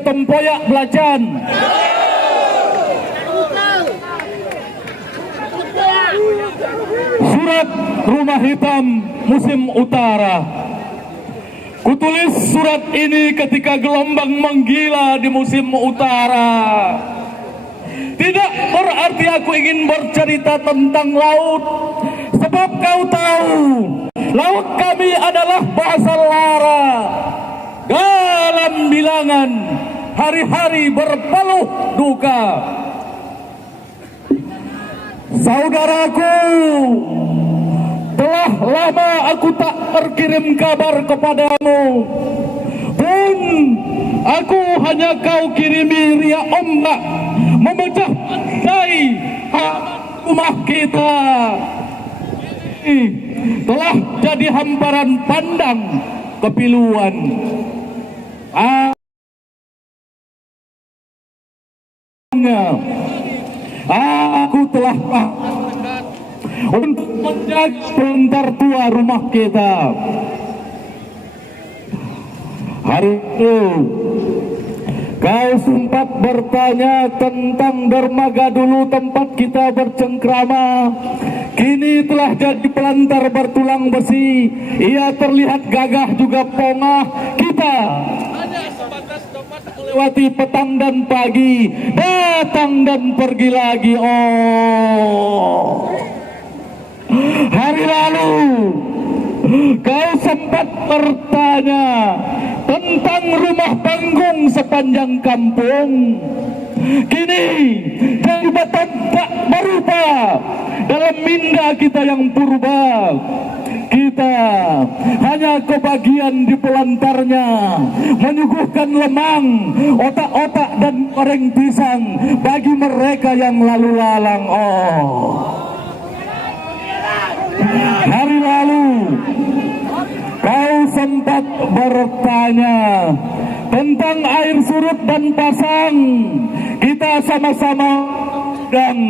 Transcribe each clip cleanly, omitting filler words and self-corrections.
tempoyak belacan. Surat Rumah Hitam Musim Utara. Kutulis surat ini ketika gelombang menggila di musim utara. Tidak berarti aku ingin bercerita tentang laut, sebab kau tahu laut kami adalah bahasa lara. Dalam bilangan hari-hari berpeluh duka. Saudaraku, telah lama aku tak berkirim kabar kepadamu. Pun aku hanya kau kirimi ria ombak memecah pantai rumah kita. Telah jadi hamparan pandang kepiluan. Aku telah untuk menjadi pelontar tua rumah kita. Hari itu kau sempat bertanya tentang dermaga dulu tempat kita bercengkrama. Kini telah jadi pelantar bertulang besi. Ia terlihat gagah juga pongah. Kita hanya sebatas dapat melewati petang dan pagi, datang dan pergi lagi. Oh, hari lalu kau sempat bertanya tentang rumah panggung sepanjang kampung. Kini jadi batan tak berubah dalam minda kita yang purba. Kita hanya kebagian di pelantarnya, menyuguhkan lemang, otak-otak dan goreng pisang bagi mereka yang lalu lalang. Oh, hari lalu kau sempat bertanya tentang air surut dan pasang. Kita sama-sama udang.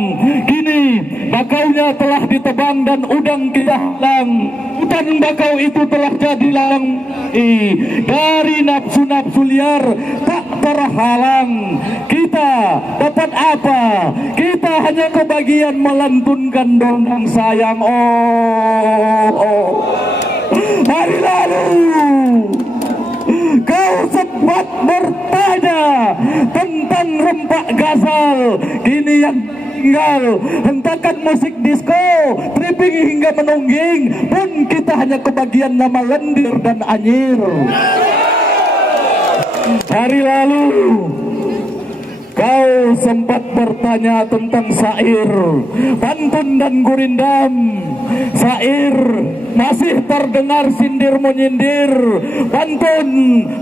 Kini bakaunya telah ditebang dan udang kita hilang. Hutan bakau itu telah jadi larang dari nafsu-nafsu liar tak terhalang. Kita dapat apa? Kita hanya kebagian melantunkan dongeng sayang. Hari lalu kau sempat bertanya tentang rempak gasal. Kini yang tinggal hentakan musik disco, tripping hingga menungging. Pun kita hanya kebagian nama lendir dan anyir. Hari lalu kau sempat bertanya tentang syair, pantun dan gurindam. Syair masih terdengar sindir menyindir, pantun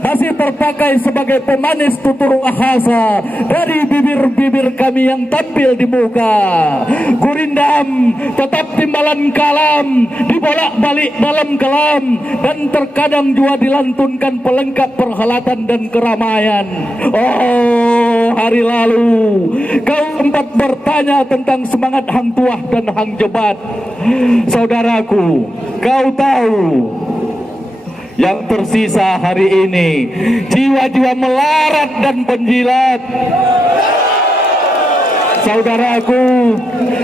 masih terpakai sebagai pemanis tutur bahasa dari bibir-bibir kami yang tampil di muka. Gurindam tetap timbalan kalam, dibolak-balik dalam kelam, dan terkadang juga dilantunkan pelengkap perhelatan dan keramaian. Oh, hari lalu kau sempat bertanya tentang semangat hang tuah dan hang jebat. Saudaraku, kau tahu yang tersisa hari ini jiwa-jiwa melarat dan penjilat. Saudaraku,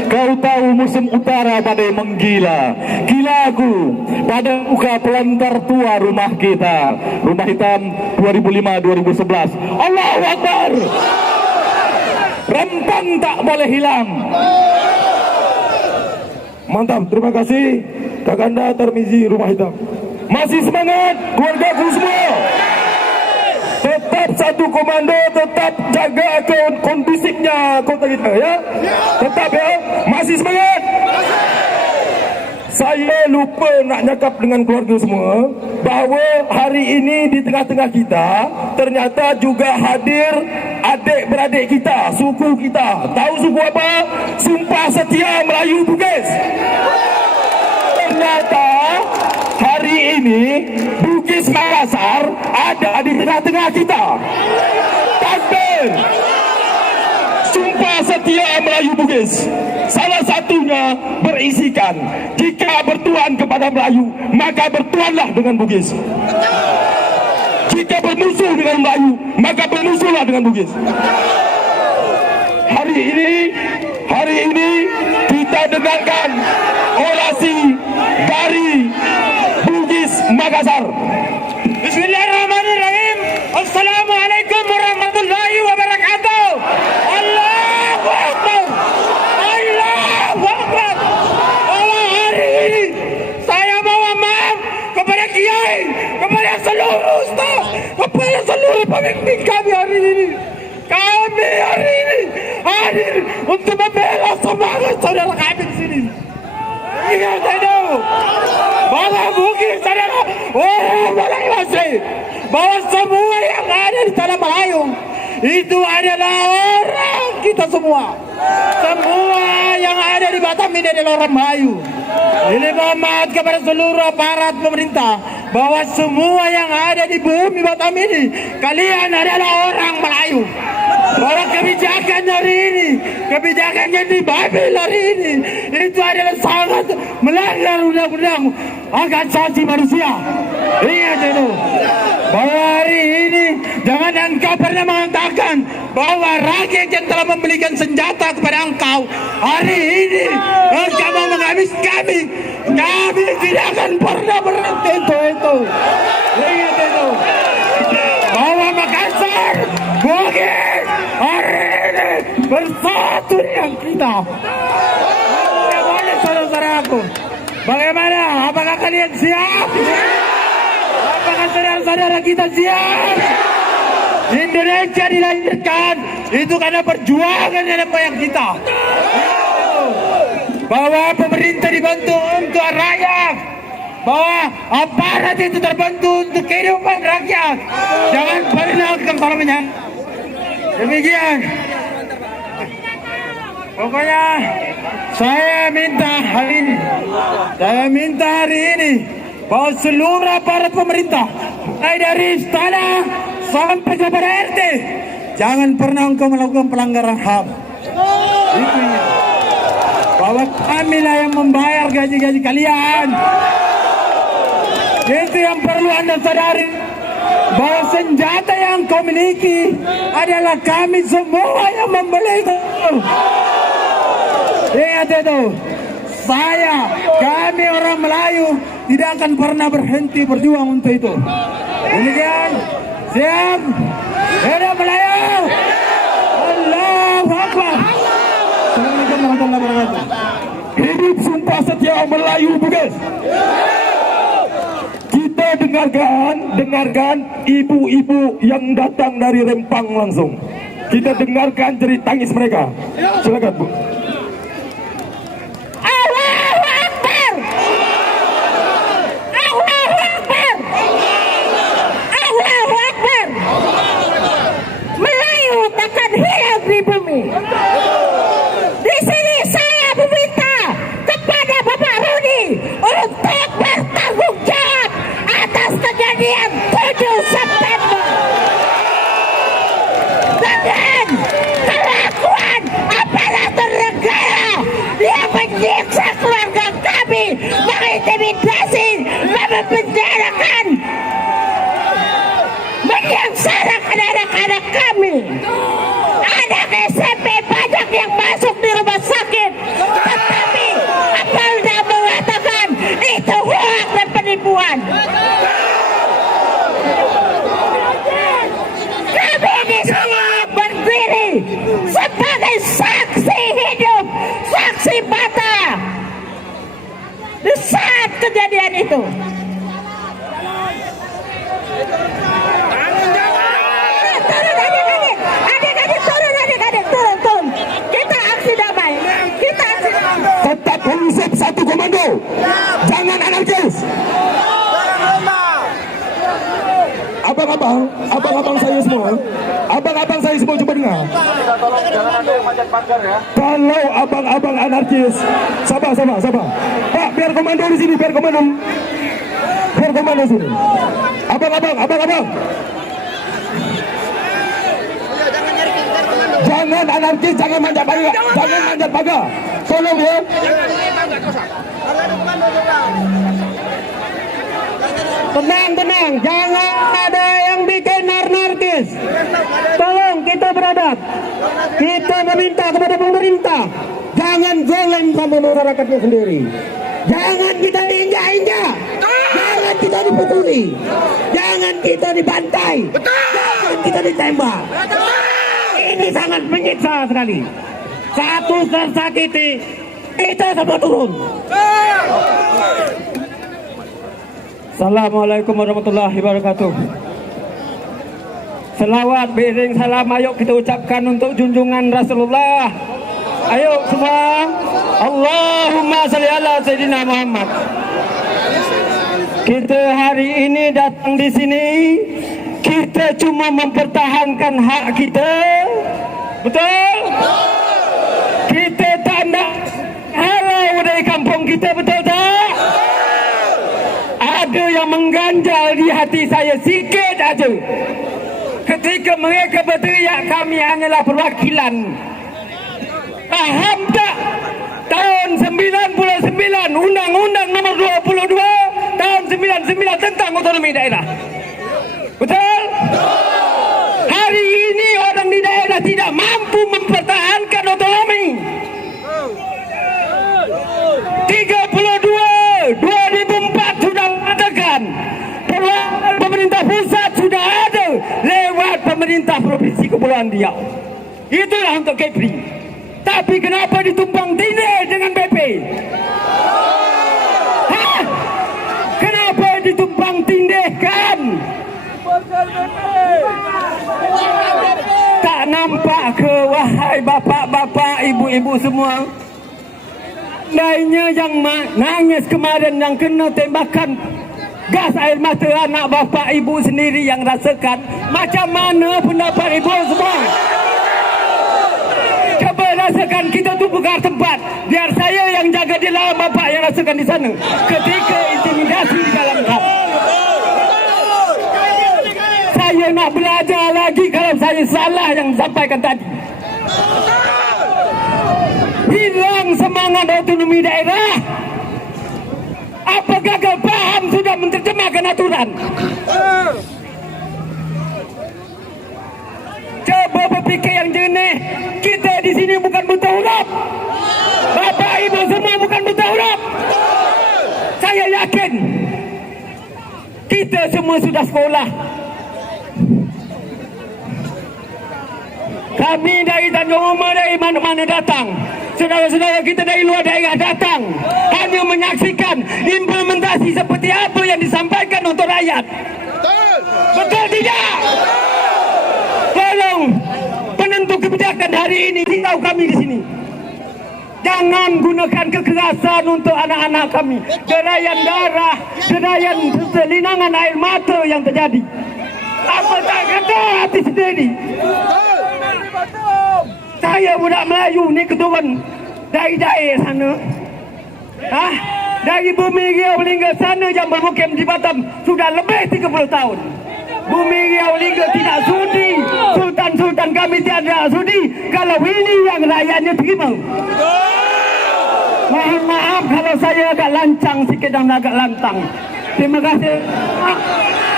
kau tahu musim utara badai menggila. Gilaku pada muka pelantar tua rumah kita. Rumah Hitam 2005-2011. Allahu Akbar. Rempang tak boleh hilang. Mantap, terima kasih Kakanda Tarmizi Rumah Hitam. Masih semangat keluargaku semua. Tetap satu komando, tetap jaga kondusifnya kota kita ya. Tetap ya, masih semangat. Saya lupa nak cakap dengan keluarga semua bahawa hari ini di tengah-tengah kita ternyata juga hadir adik-beradik kita, suku kita. Tahu suku apa? Sumpah Setia Melayu Bugis. Ternyata hari ini Bugis Makassar ada di tengah-tengah kita. Takbir. Sumpah Setia Melayu Bugis. Salah satunya berisikan, jika bertuan kepada Melayu, maka bertuanlah dengan Bugis. Jika bermusuh dengan Melayu, maka bermusuhlah dengan Bugis. Hari ini kita dengarkan orasi dari Bugis Makassar. Bismillahirrahmanirrahim. Assalamualaikum warahmatullahi wabarakatuh. Allahu Akbar. Allahu Akbar. Allah, hari ini saya bawa maaf kepada kiai, kepada seluruh ustaz, kepada seluruh pemimpin kami hari ini. Kami hari ini hadir untuk membela semangat saudara kami di sini. Ingat itu, bahwa Bugis adalah orang Melayu, bahwa semua yang ada di tanah Melayu itu adalah orang kita semua. Semua yang ada di Batam ini adalah orang Melayu. Ini mohon kepada seluruh aparat pemerintah bahwa semua yang ada di bumi Batam ini, kalian adalah orang Melayu. Bahwa kebijakan hari ini, kebijakan yang diambil hari ini, itu adalah sangat melanggar undang-undang hak asasi manusia. Ingat itu, bahwa hari ini jangan engkau pernah mengatakan bahwa rakyat yang telah membelikan senjata kepada engkau, hari ini engkau mau menghabis kami. Kami tidak akan pernah berhenti itu. Ingat itu, bahwa Makassar, Bugis, hari ini bersatu dengan kita. Bagaimana saudara-saudaraku? Bagaimana? Apakah kalian siap? Apakah saudara-saudara kita siap? Indonesia dilahirkan itu karena perjuangan nenek moyang kita. Bahwa pemerintah dibantu untuk rakyat, bahwa aparat itu terbantu untuk kehidupan rakyat. Jangan pernah kalau menyangka. Demikian. Pokoknya saya minta hari ini bahwa seluruh aparat pemerintah, mulai dari istana sampai kepada RT, jangan pernah engkau melakukan pelanggaran HAM. Itu ya. Bahwa kamilah yang membayar gaji-gaji kalian. Itu yang perlu Anda sadari. Bahwa senjata yang kau miliki adalah kami semua yang membeli itu. Ingat itu, kami orang Melayu tidak akan pernah berhenti berjuang untuk itu. Demikian, siap, hidup Melayu. Allahu Akbar. Assalamualaikum warahmatullahi wabarakatuh. Hidup Sumpah Setia Melayu Bugis. Kita dengarkan ibu-ibu yang datang dari Rempang langsung. Kita dengarkan jerit tangis mereka. Silakan, Bu. Allahu Akbar. Allahu Akbar. Allahu Akbar. Melayu takkan hilang di bumi. Di sini saya meminta kepada Bapak Rudi untuk bertanggung jawab atas kejadian 7 September dengan kelakuan aparatur negara yang menyiksa keluarga kami, mengintimidasi, memenjarakan, menyengsarakan anak-anak kami. Anak SMP banyak yang masuk di rumah sakit, tetapi Kapolda mengatakan itu hoax dan penipuan. Kami di sini berdiri sebagai saksi hidup, saksi mata di saat kejadian itu. Turun. Kita aksi damai. Tetap konsep satu komando. Jangan anarkis. Abang-abang saya semua coba dengar. Jangan ada yang macet pagar ya. Kalau abang-abang anarkis, sabar. Pak, biar komando di sini, biar komando sini. Abang-abang. Jangan anarkis, jangan manjat pagar. Tolong ya. Tenang, jangan ada yang bikin narkis. Tolong kita beradab. Kita meminta kepada pemerintah, jangan zalim sama masyarakatnya sendiri. Jangan kita diinjak-injak. Jangan kita dipukuli. Jangan kita dibantai. Jangan kita ditembak. Ini sangat menyiksa sekali. Satu tersakiti, kita semua turun. Assalamualaikum warahmatullahi wabarakatuh. Selawat beriring salam ayo kita ucapkan untuk junjungan Rasulullah. Ayo semua. Allahumma shalli ala Sayyidina Muhammad. Kita hari ini datang di sini, kita cuma mempertahankan hak kita. Betul? Kita tak nak halau dari kampung kita, betul tak? Ada yang mengganjal di hati saya sikit aja. Ketika mereka berteriak kami hanyalah perwakilan. Faham tak? Tahun 99 Undang-Undang nomor 22 tahun 99 tentang otonomi daerah. Betul? Hari ini orang di daerah tidak mampu mempertahankan otonomi. 2004 sudah mengatakan pemerintah pusat sudah ada lewat pemerintah provinsi Kepulauan Riau. Itulah untuk Kepri. Tapi kenapa ditumpang tindih dengan BP? Hah? Kenapa ditumpang tindihkan? Tak nampak ke wahai bapak-bapak, ibu-ibu semua? Lainnya yang nangis kemarin yang kena tembakan gas air mata anak bapak ibu sendiri yang rasakan. Macam mana pendapat ibu semua? Coba rasakan, kita tu bukan tempat. Biar saya yang jaga di dalam, bapak yang rasakan di sana. Ketika intimidasi di dalam kamp. Saya nak belajar lagi kalau saya salah yang sampaikan tadi. Hilang semangat otonomi daerah. Apa gagal paham sudah menerjemahkan aturan? Coba berfikir yang jernih. Kita di sini bukan buta huruf. Bapak ibu semua bukan buta huruf. Saya yakin kita semua sudah sekolah. Kami dari Tanjung Umar, dari mana-mana datang. Saudara-saudara kita dari luar daerah datang hanya menyaksikan implementasi seperti apa yang disampaikan untuk rakyat. Betul tidak? Tolong penentu kebijakan hari ini beritahu kami di sini. Jangan gunakan kekerasan untuk anak-anak kami. Derayan darah, derayan selinangan air mata yang terjadi. Apa tak kata hati sendiri? Saya budak Melayu ni keturun dari daerah sana. Dari Bumi Riau Lingga sana yang bermukim di Batam sudah lebih 30 tahun. Bumi Riau Lingga tidak sudi. Sultan-sultan kami tiada sudi kalau ini yang rakyatnya terima. Mohon maaf kalau saya agak lancang sikit dan agak lantang. Terima kasih.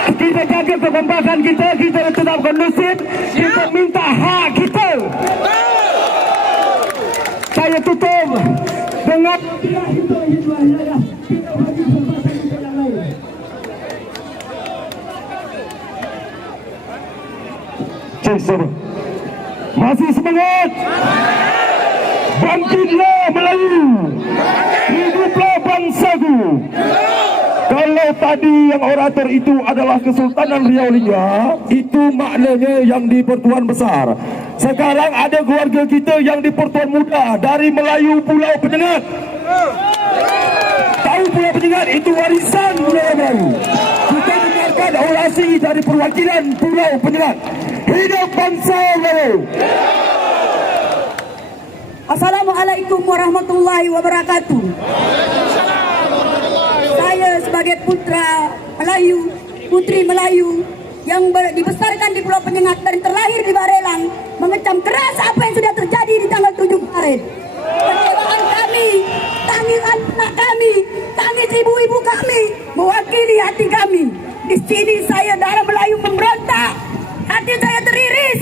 Kita jaga kebebasan kita, kita tetap kondusif, kita minta hak kita. Saya tutup dengan masih semangat. Bangkitlah Melayu, hiduplah bangsaku. Kalau tadi yang orator itu adalah Kesultanan Riau Lingga, itu maknanya yang di Pertuan Besar. Sekarang ada keluarga kita yang di Pertuan Muda dari Melayu Pulau Penyengat. Tahu Pulau Penyengat itu warisan budaya Melayu. Kita dengarkan orasi dari perwakilan Pulau Penyengat. Hidup bangsa Melayu. Assalamualaikum warahmatullahi wabarakatuh. Saya sebagai putra Melayu, putri Melayu yang dibesarkan di Pulau Penyengat dan terlahir di Barelang, mengecam keras apa yang sudah terjadi di tanggal 7 Maret. Kecewaan kami, tangis anak kami, tangis ibu-ibu kami, mewakili hati kami. di sini saya dalam Melayu memberontak. Hati saya teriris.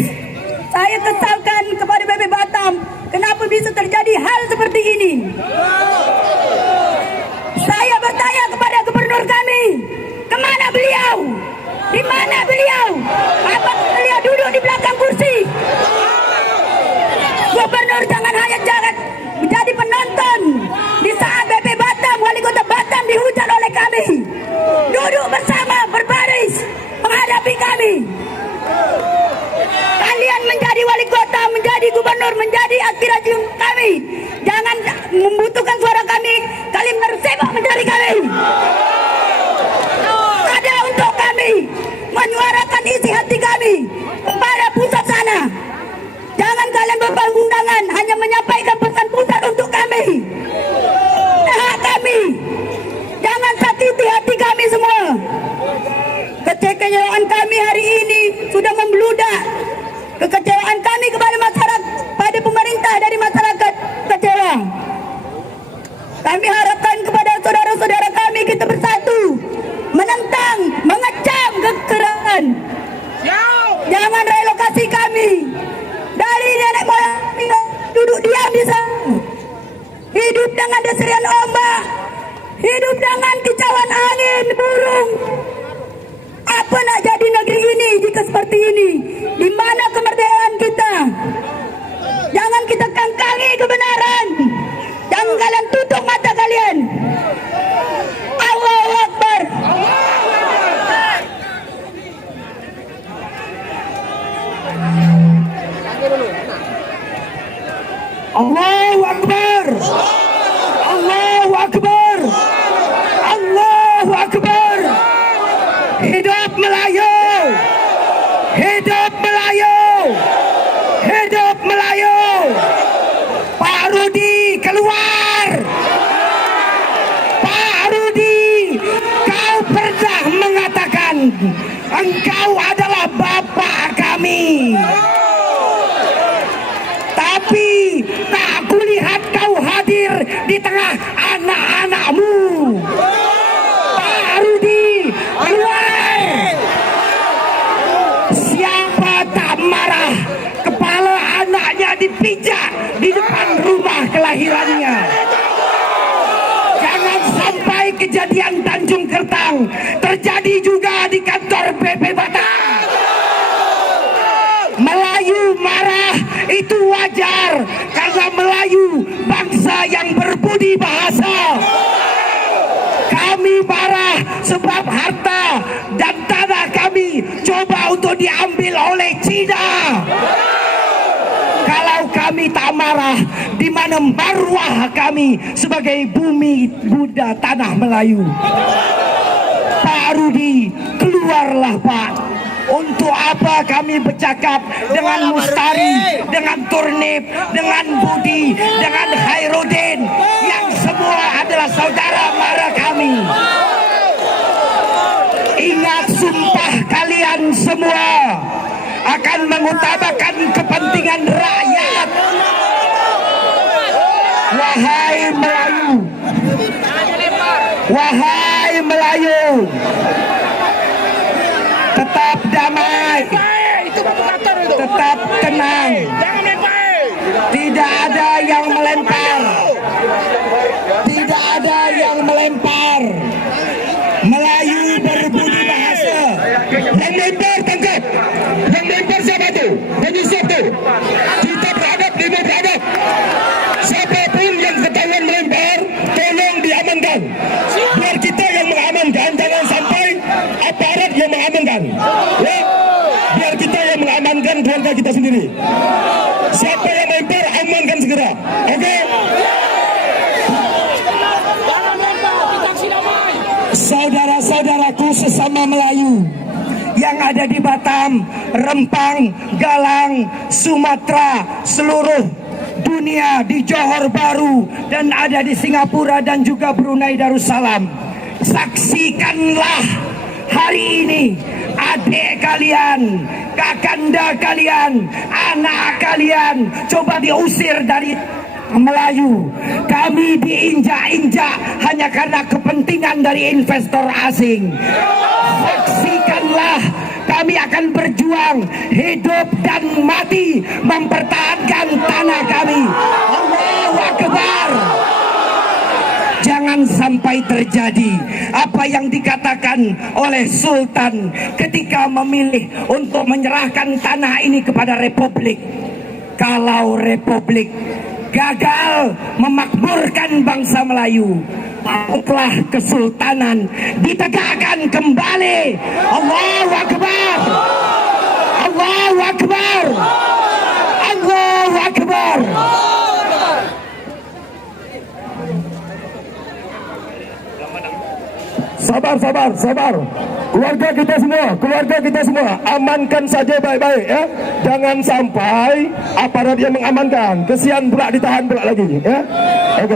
Saya kesalkan kepada BP Batam. Kenapa bisa terjadi hal seperti ini? Saya bertanya kepada gubernur kami, kemana beliau? Di mana beliau? Apakah beliau duduk di belakang kursi? Gubernur jangan menjadi penonton di saat BP Batam, wali kota Batam dihujat oleh kami. Duduk bersama, berbaris menghadapi kami. Kalian menjadi wali kota, menjadi gubernur, menjadi aspirasi kami. Jangan membutuhkan suara kami, kalian bersebak mencari kami. Ada untuk kami menyuarakan isi hati kami kepada pusat sana. Jangan kalian berpanggung tangan hanya menyampaikan pesan pusat untuk kami. Hak kami. Jangan sakiti hati kami semua. Kekecewaan kami hari ini sudah membludak. Kekecewaan kami kepada masyarakat, pada pemerintah dari masyarakat kecewa. Kami harapkan kepada saudara-saudara kami kita bersatu menentang, mengecam kekerasan. Jangan relokasi kami dari nenek moyang kami duduk diam di sana. Hidup dengan deserian ombak, hidup dengan kicauan angin burung. Apa nak jadi negeri ini jika seperti ini? Di mana kemerdekaan kita? Jangan kita kangkangi kebenaran. Jangan kalian tutup mata kalian. Allahu Akbar. Allahu Akbar. Allahu Akbar. Allahu Akbar. Hidup Melayu. Hidup Melayu. Hidup Melayu. Pak Rudi keluar. Pak Rudi, kau pernah mengatakan engkau adalah bapak kami. Tapi tak kulihat kau hadir di tengah anak-anakmu. Pak Rudi, keluar. Siapa tak marah kepala anaknya dipijak di depan rumah kelahirannya? Jangan sampai kejadian Tanjung Kertang terjadi juga di kantor BP Batam. Melayu marah itu wajar karena Melayu bangsa yang berbudi bahasa. Kami marah sebab harta dan tanah kami coba untuk diambil oleh Cina. Kalau kami tak marah, di mana marwah kami sebagai bumi Buddha tanah Melayu? Pak Rudi, keluarlah Pak. Untuk apa kami bercakap dengan Mustari, dengan Turnip, dengan Budi, dengan Khairuddin, yang semua adalah saudara mara kami. Ingat sumpah kalian semua akan mengutamakan kepentingan rakyat. Wahai Melayu, wahai Melayu, tetap damai, tetap tenang. Tidak ada yang melempar, tidak ada yang melempar. Melayu berbudi bahasa. Yang lempar tangkap. Yang lempar siapa tu? Penyusup tu. Kita beradab, dia beradab. Siapapun yang ketahuan melempar, tolong diamankan. Biar kita yang mengamankan, jangan sampai aparat yang mengamankan. Ya, biar kita yang mengamankan keluarga kita sendiri. Siapa yang melempar, amankan segera. Okey? Saudara-saudaraku sesama Melayu yang ada di Batam, Rempang, Galang, Sumatera, seluruh dunia, di Johor Bahru dan ada di Singapura dan juga Brunei Darussalam. Saksikanlah hari ini adik kalian, kakanda kalian, anak kalian coba diusir dari Melayu. Kami diinjak-injak hanya karena kepentingan dari investor asing. Saksikanlah, kami akan berjuang hidup dan mati mempertahankan tanah kami. Allahu Akbar. Jangan sampai terjadi apa yang dikatakan oleh Sultan ketika memilih untuk menyerahkan tanah ini kepada Republik. Kalau Republik gagal memakmurkan bangsa Melayu, mauklah kesultanan ditegakkan kembali. Allahu Akbar. Allahu Akbar. Allahu Akbar. Sabar. Keluarga kita semua, amankan saja baik-baik ya. Jangan sampai aparat yang mengamankan kesian pula ditahan pula lagi ya. Oke.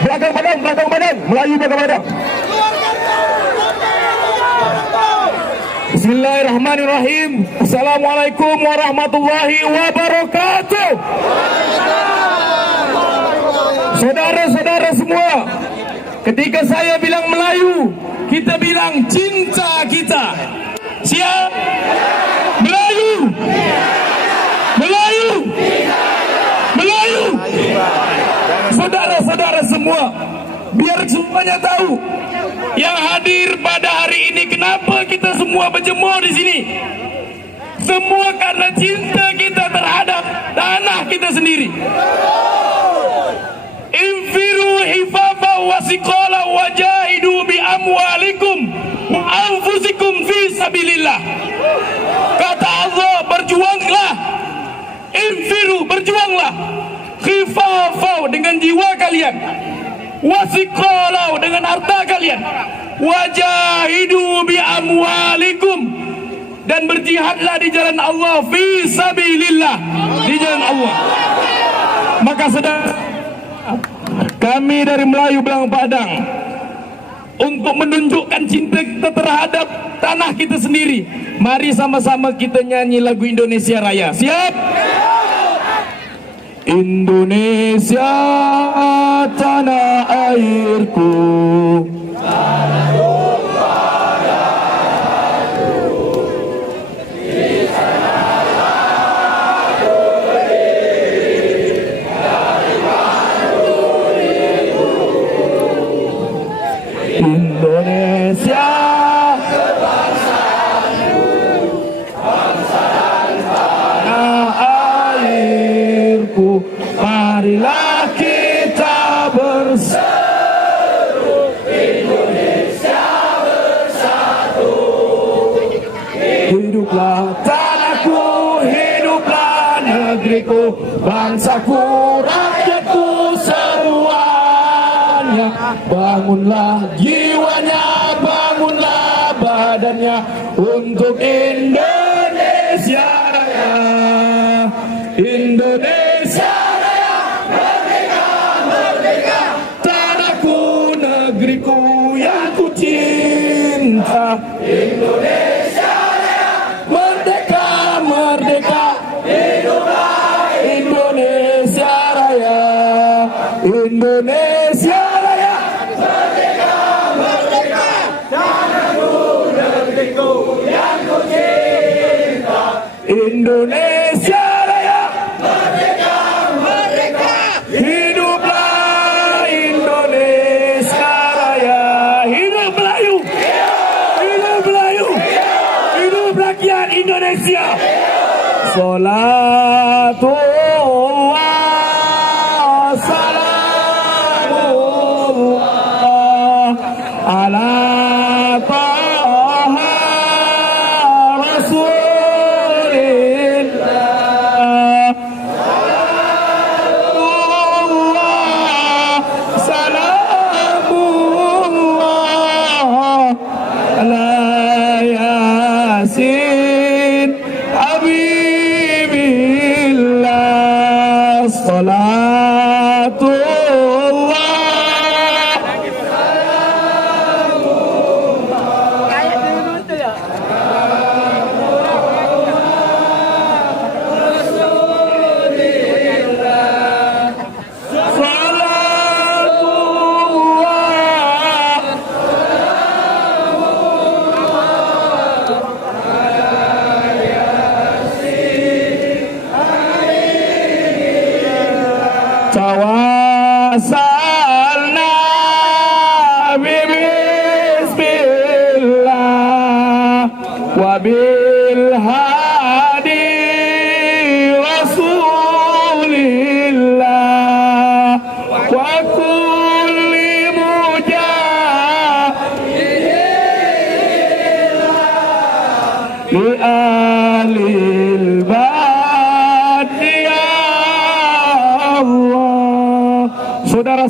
Belakang badan, Melayu belakang badan. Bismillahirrahmanirrahim. Assalamualaikum warahmatullahi wabarakatuh. Saudara-saudara semua, ketika saya bilang Melayu, kita bilang cinta kita. Siap? Melayu. Melayu. Melayu. Saudara-saudara semua, biar semuanya tahu yang hadir pada hari ini, kenapa kita semua berjemur di sini. Semua karena cinta kita terhadap tanah kita sendiri. Infiru hifafa wasiqala wajahidu bi amwalikum wa anfusikum fi sabilillah. Kata Allah, berjuanglah. Infiru, berjuanglah. Khifafa, dengan jiwa kalian. Wasiqala, dengan harta kalian. Wajahidu bi amwalikum, dan berjihadlah di jalan Allah. Fi sabilillah, di jalan Allah. Maka saudara, kami dari Melayu Belang Padang, untuk menunjukkan cinta kita terhadap tanah kita sendiri, mari sama-sama kita nyanyi lagu Indonesia Raya. Siap? Indonesia tanah airku, Indonesia tanah airku, marilah kita berseru, Indonesia bersatu. Hiduplah tanahku, hiduplah negeriku, bangsaku, rakyatku semuanya. Bangunlah jiwanya, bangunlah badannya untuk Indonesia Raya. Indonesia Raya, merdeka, merdeka, tanahku, negeriku yang ku cinta. Indonesia Raya, merdeka, merdeka, hiduplah Indonesia Raya. Indonesia Raya, merdeka, merdeka, tanahku, negeriku yang ku cinta. Indonesia Raya, merdeka, merdeka, hiduplah Indonesia Raya. Hidup Melayu, hidup Melayu, hidup rakyat Indonesia. Salatullah, salamullah ala taha rasulillah. Salamullah, salamullah ala yasin habibillah. Salatullah.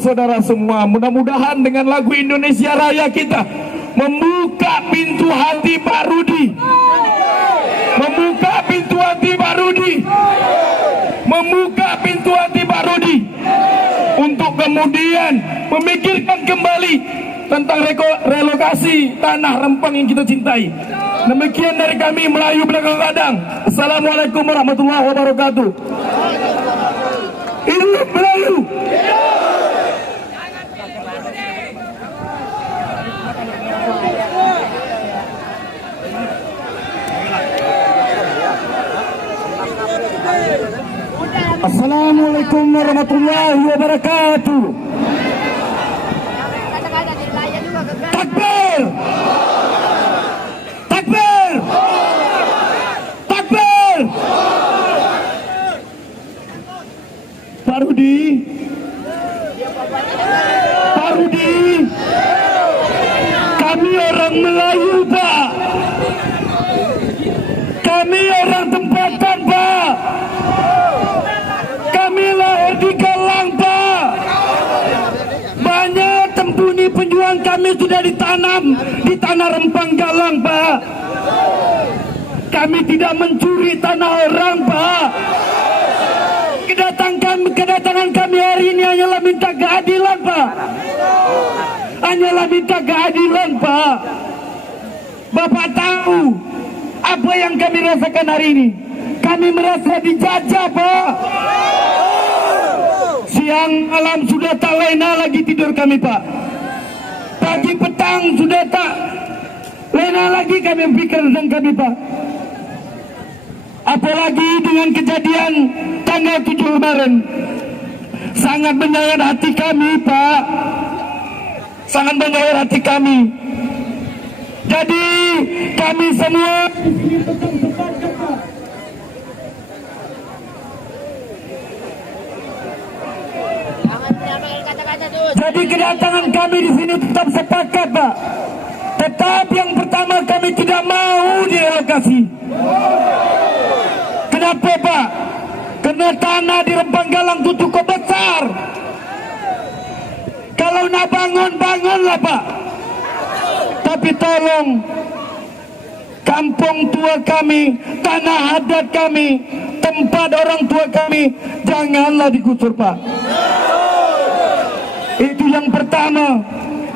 saudara semua, mudah-mudahan dengan lagu Indonesia Raya kita membuka pintu hati Pak Rudi, membuka pintu hati Pak Rudi, membuka pintu hati Pak Rudi untuk kemudian memikirkan kembali tentang relokasi tanah Rempang yang kita cintai. Demikian dari kami Melayu Belakang Kadang. Assalamualaikum warahmatullahi wabarakatuh. Hidup Melayu. Assalamualaikum warahmatullahi wabarakatuh. Takbir! Takbir! Takbir! Pak Rudi, Pak Rudi, kami orang Melayu, Pak. Kami orang tempatan, Pak. Kami lahir di Galang, Pak. Banyak tempuni penjuang kami sudah ditanam di tanah Rempang Galang, Pak. Kami tidak mencuri tanah orang, Pak. Kedatangan kami hari ini hanyalah minta keadilan, Pak. Hanyalah minta keadilan, Pak. Bapak tahu apa yang kami rasakan hari ini. Kami merasa dijajah, Pak. Siang malam sudah tak lena lagi tidur kami, Pak. Pagi petang sudah tak lena lagi kami pikir tentang kami, Pak. Apalagi dengan kejadian tanggal 7 kemarin. Sangat menyayat hati kami, Pak. Sangat menyayat hati kami. Jadi kami semua jadi kedatangan kami di sini tetap sepakat, Pak. Tetap yang pertama kami tidak mau direlokasi. Kenapa, Pak? Karena tanah di Rempang Galang itu cukup besar. Kalau nak bangun, bangunlah, Pak. Tapi tolong kampung tua kami, tanah adat kami, tempat orang tua kami, janganlah digusur, Pak. Itu yang pertama.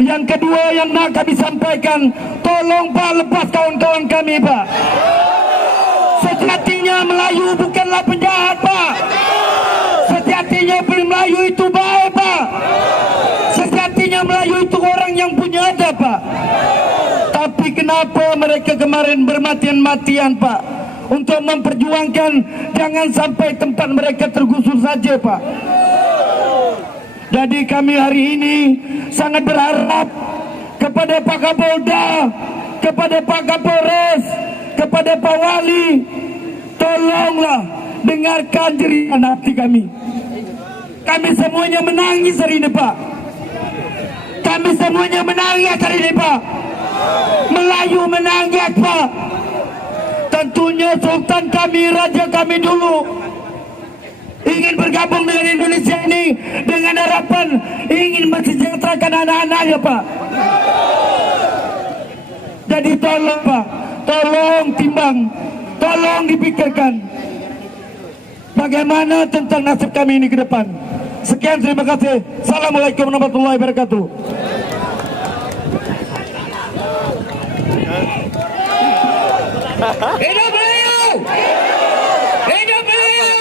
Yang kedua yang nak kami sampaikan, tolong, Pak, lepas kawan-kawan kami, Pak. Sejatinya Melayu bukanlah penjahat, Pak. Sejatinya Melayu itu baik, Pak. Sejatinya Melayu itu orang yang punya adab, Pak. Tapi kenapa mereka kemarin bermatian-matian, Pak, untuk memperjuangkan jangan sampai tempat mereka tergusur saja, Pak. Jadi kami hari ini sangat berharap kepada Pak Kapolda, kepada Pak Kapolres, kepada Pak Wali, tolonglah dengarkan jeritan hati kami. Kami semuanya menangis hari ini, Pak. Kami semuanya menangis hari ini, Pak. Melayu menangis, Pak. Tentunya Sultan kami, Raja kami dulu ingin bergabung dengan Indonesia ini dengan harapan ingin mensejahterakan anak-anaknya, Pak. Jadi tolong, Pak, tolong timbang, tolong dipikirkan bagaimana tentang nasib kami ini ke depan. Sekian, terima kasih. Assalamualaikum warahmatullahi wabarakatuh. Hidup Melayu! Hidup Melayu!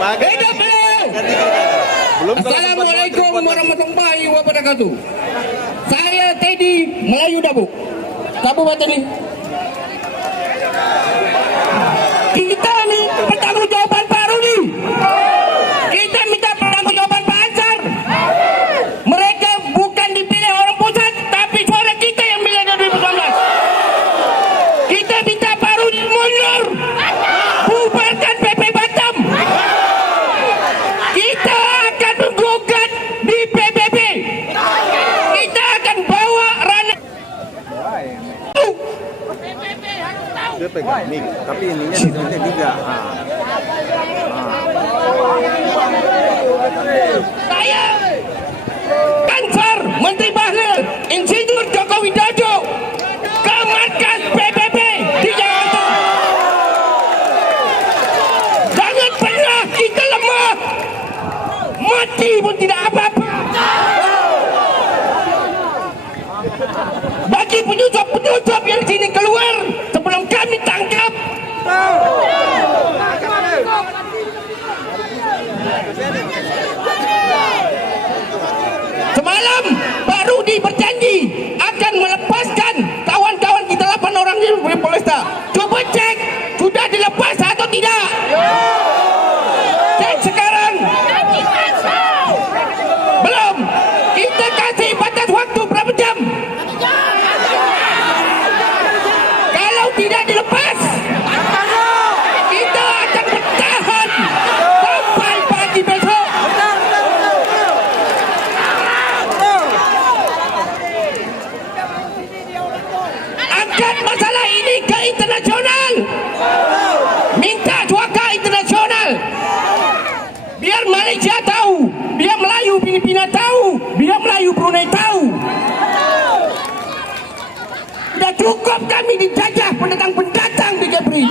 Hidup Melayu! Assalamualaikum warahmatullahi wabarakatuh. Saya Teddy Melayu Dabuk, Kabupaten ini. Kita nih pertanggungjawaban Pak Rudi. Kita minta pertanggungjawaban Pak Ansar. Mereka bukan dipilih orang pusat, tapi suara kita yang milih 2019. Kita minta Pak Rudi mundur. Bubarkan PP Batam. Kita akan menggugat di PBB. Kita akan bawa ranah. Dia pegang mic, tapi ininya di juga. mati pun tidak apa-apa. Bagi penyusup-penyusup yang sini keluar sebelum kami tangkap. Semalam Pak Rudi berjanji akan melepaskan kawan-kawan kita 8 orang di Polresta. Coba cek sudah dilepas atau tidak. Cek sekarang. Belum. Kita kasih batas waktu berapa jam? Kalau tidak dilepas, kita akan bertahan sampai pagi besok. Angkat masalah ini ke internasional. Minta suaka internasional. Biar Malaysia tahu, biar Melayu Filipina tahu, biar Melayu Brunei tahu. Sudah cukup kami dijajah pendatang-pendatang di Kepri.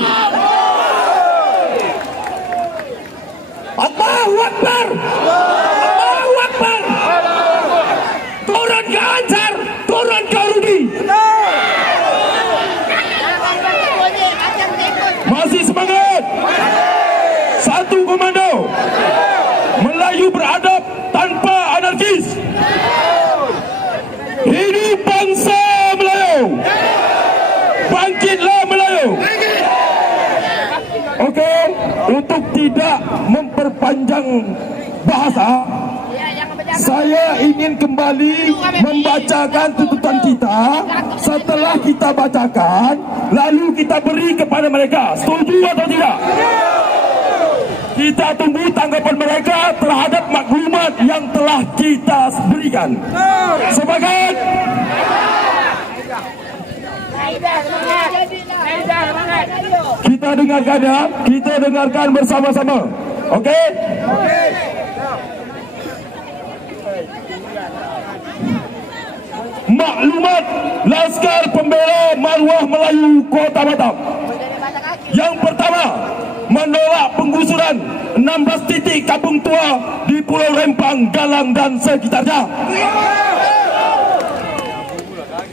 Allahu Akbar. Allahu Akbar. Turun ke Ansar, turun ke Rudi. Masih semangat. Satu komando. Melayu beradab tanpa anarkis. Hidup bangsa Melayu. Bangkitlah Melayu. Okey, untuk tidak memperpanjang bahasa, saya ingin kembali membacakan tuntutan kita. Setelah kita bacakan, lalu kita beri kepada mereka. Setuju atau tidak? Kita tunggu tanggapan mereka terhadap maklumat yang telah kita berikan. Sepakat? Kita dengarkan ya. Kita dengarkan bersama-sama. Okey? Maklumat Laskar Pembela Maruah Melayu Kota Batam. Yang pertama, menolak penggusuran 16 titik kampung tua di Pulau Rempang, Galang dan sekitarnya.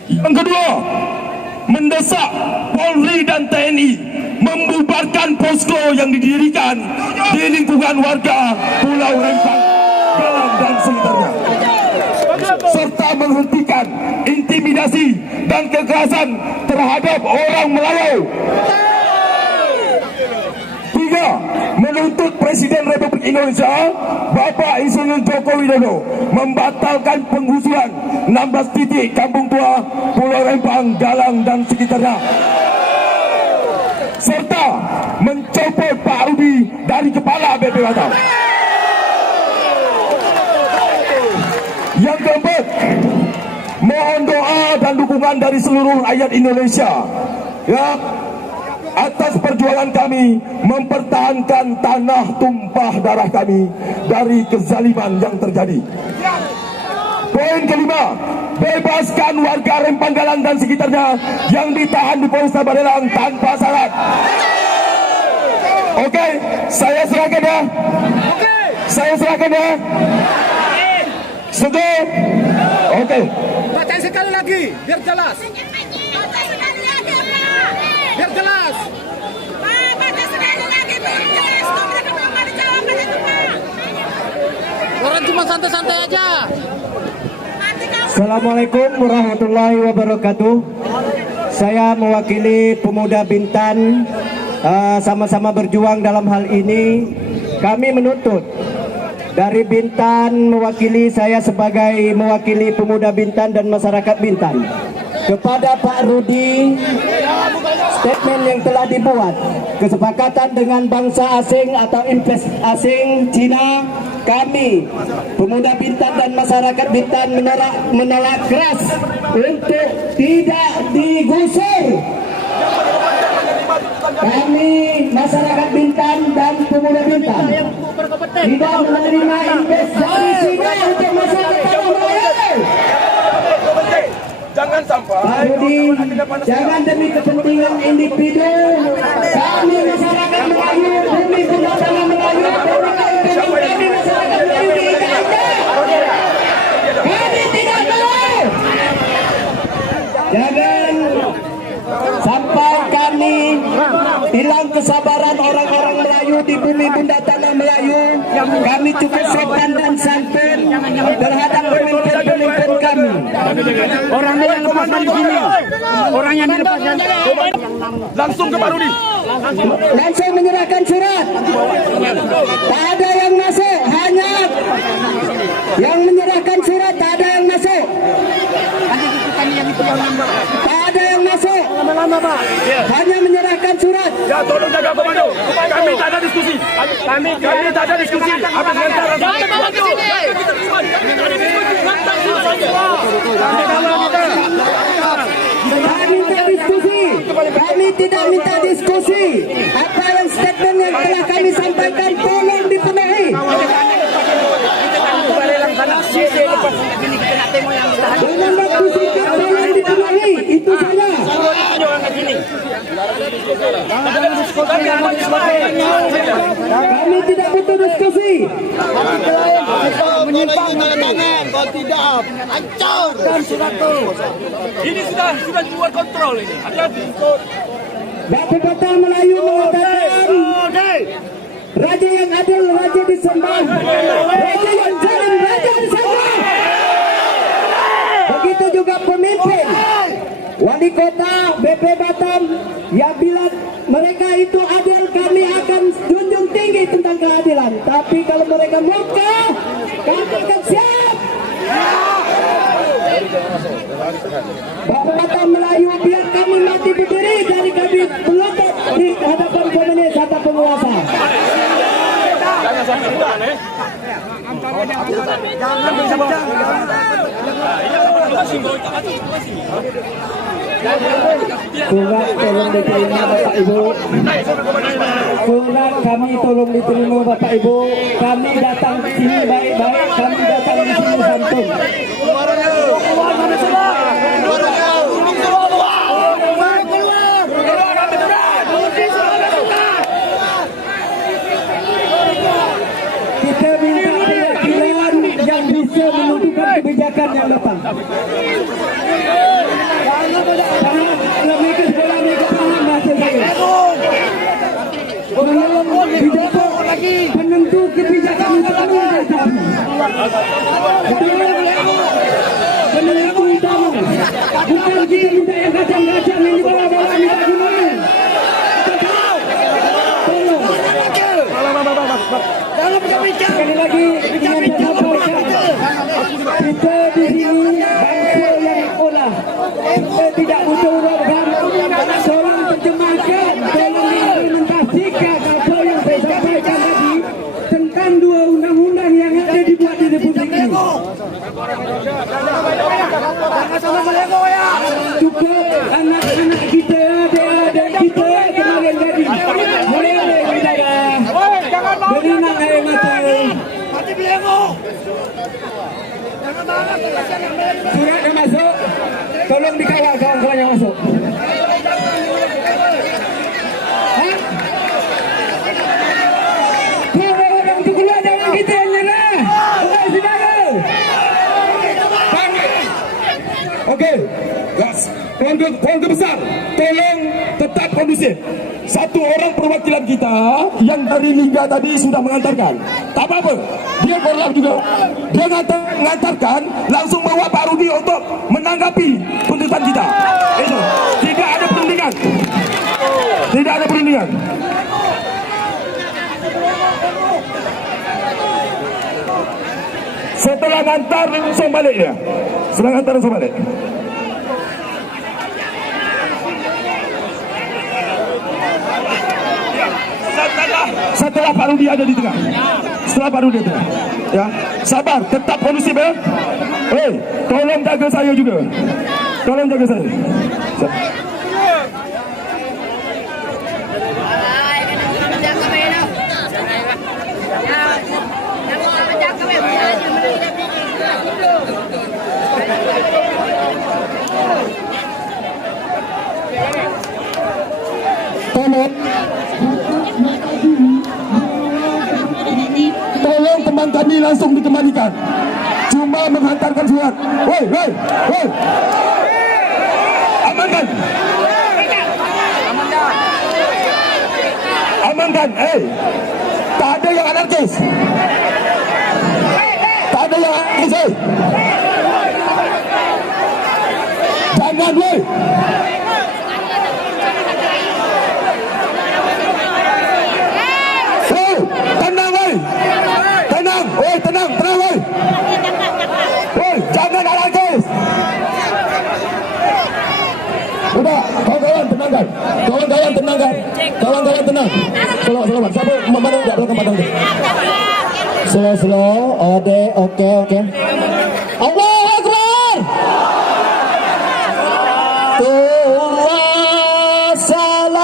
Yang kedua, mendesak Polri dan TNI membubarkan posko yang didirikan di lingkungan warga Pulau Rempang, Galang dan sekitarnya, serta menghentikan intimidasi dan kekerasan terhadap orang Melayu. Tiga, menuntut Presiden Republik Indonesia Bapak Insinyur Joko Widodo membatalkan penggusuran 16 titik kampung tua Pulau Rempang, Galang dan sekitarnya, serta mencopot Pak Rudi dari kepala BP Batam. Yang keempat, mohon doa dan dukungan dari seluruh rakyat Indonesia ya, atas perjuangan kami mempertahankan tanah tumpah darah kami dari kezaliman yang terjadi. Poin kelima, bebaskan warga Rempang, Galang dan sekitarnya yang ditahan di Polresta Barelang tanpa syarat. Okey, saya serahkan ya. Saya serahkan ya. Setuju? Okey. Bacain sekali lagi, biar jelas. Biar jelas. Orang cuma santai-santai aja. Assalamualaikum warahmatullahi wabarakatuh. Saya mewakili pemuda Bintan, sama-sama berjuang dalam hal ini. Kami menuntut dari Bintan, mewakili saya sebagai mewakili pemuda Bintan dan masyarakat Bintan, kepada Pak Rudi, statement yang telah dibuat kesepakatan dengan bangsa asing atau investasi asing Cina, kami pemuda Bintan dan masyarakat Bintan menolak keras untuk tidak digusur. Kami masyarakat Bintan dan pemuda Bintan tidak menerima investasi Cina untuk masyarakat Melayu. Jangan sampai Pak Rudi, jangan demi kepentingan individu. Kami masyarakat Melayu, bumi Bunda Tanah Melayu, kami masyarakat Melayu diikat bumi bunda tanah Melayu, kami cukup sopan dan santun terhadap pemimpin-pemimpin kami. Orangnya yang lepaskan di sini. Orangnya yang dilepaskan. Langsung ke Pak Rudi. Langsung menyerahkan surat. Tak ada yang masuk, hanya yang menyerahkan surat, tak ada yang masuk. Tak ada yang masuk. Hanya menyerahkan surat. Ya, tolong jaga komando. Kami tak ada diskusi. Kami tak ada diskusi. Habis ngantar langsung. Kami tidak minta diskusi. Apa yang statement yang telah kami sampaikan tolong dipenuhi. Dengan waktu singkat tolong dipenuhi. Itu saja. Kami tidak butuh diskusi. Menyimpang tangan, kalau tidak hancur. Ini sudah di luar kontrol ini. Hati-hati. Bapak Kota Melayu mengatakan raja yang adil, raja disembah. Raja yang zalim, raja disembah. Begitu juga pemimpin wali kota BP Batam, ya bila mereka itu adil, kami akan junjung tinggi tentang keadilan. Tapi kalau mereka murka, kami akan siap. Bapak Batam Melayu, biar kami mati berdiri dari kami berlutut di hadapan komunis atau penguasa. Jangan sampai ditahan, Surat tolong diterima Bapak Ibu. Surat kami tolong diterima Bapak Ibu. Kami datang ke sini baik-baik. Kami datang ke sini santun. Kita minta keyakinan yang bisa menentukan kebijakan yang datang. Kalau mereka sekolah, mereka paham bahasa saya. Pidato penentu kebijakan utama datang. Penentu utama. Bukan kita minta yang kacang-kacang yang dibawa-bawa minta gimana. Tolong. Sekali lagi dengan kita di sini bangsa yang olah. Kita tidak butuh program. Tolong terjemahkan, tolong implementasikan apa yang saya sampaikan tadi tentang 2 undang-undang yang ada dibuat di Republik ini. Juga anak-anak kita, adik-adik kita kemarin tadi. Boleh kita berinang air mata. Surat yang masuk, tolong dikawal kawan-kawan yang masuk. Kalau orang itu keluar, jangan kita yang nyerah. Bukan saudara. Okey. Keluarga besar, tolong tetap kondusif. Satu orang perwakilan kita yang dari Lingga tadi sudah mengantarkan. Tak apa-apa, dia korlap juga. Dia mengantarkan, langsung bawa Pak Rudi untuk menanggapi tuntutan kita. Itu, tidak ada perundingan. Tidak ada perundingan. Setelah ngantar, langsung balik dia. Setelah ngantar, langsung balik. Setelah Pak Rudi ada di tengah. Setelah Pak Rudi ada di tengah. Ya, sabar, tetap kondusif ya. Tolong jaga saya juga. Tolong jaga saya. Tolong teman kami langsung dikembalikan. Cuma menghantarkan surat. Woi. Amankan. Amankan. yang anarkis. Tak ada yang anarkis. Jangan woi. Tenang woi. Tenang, woi, tenang woi. Woi, jangan anarkis. Udah, kawan-kawan tenangkan. Kawan-kawan tenangkan. Kawan-kawan tenang. Slow. Siapa memandang tidak belakang pandang. Slow. Oke. Allahu Akbar. Tuhan salamullah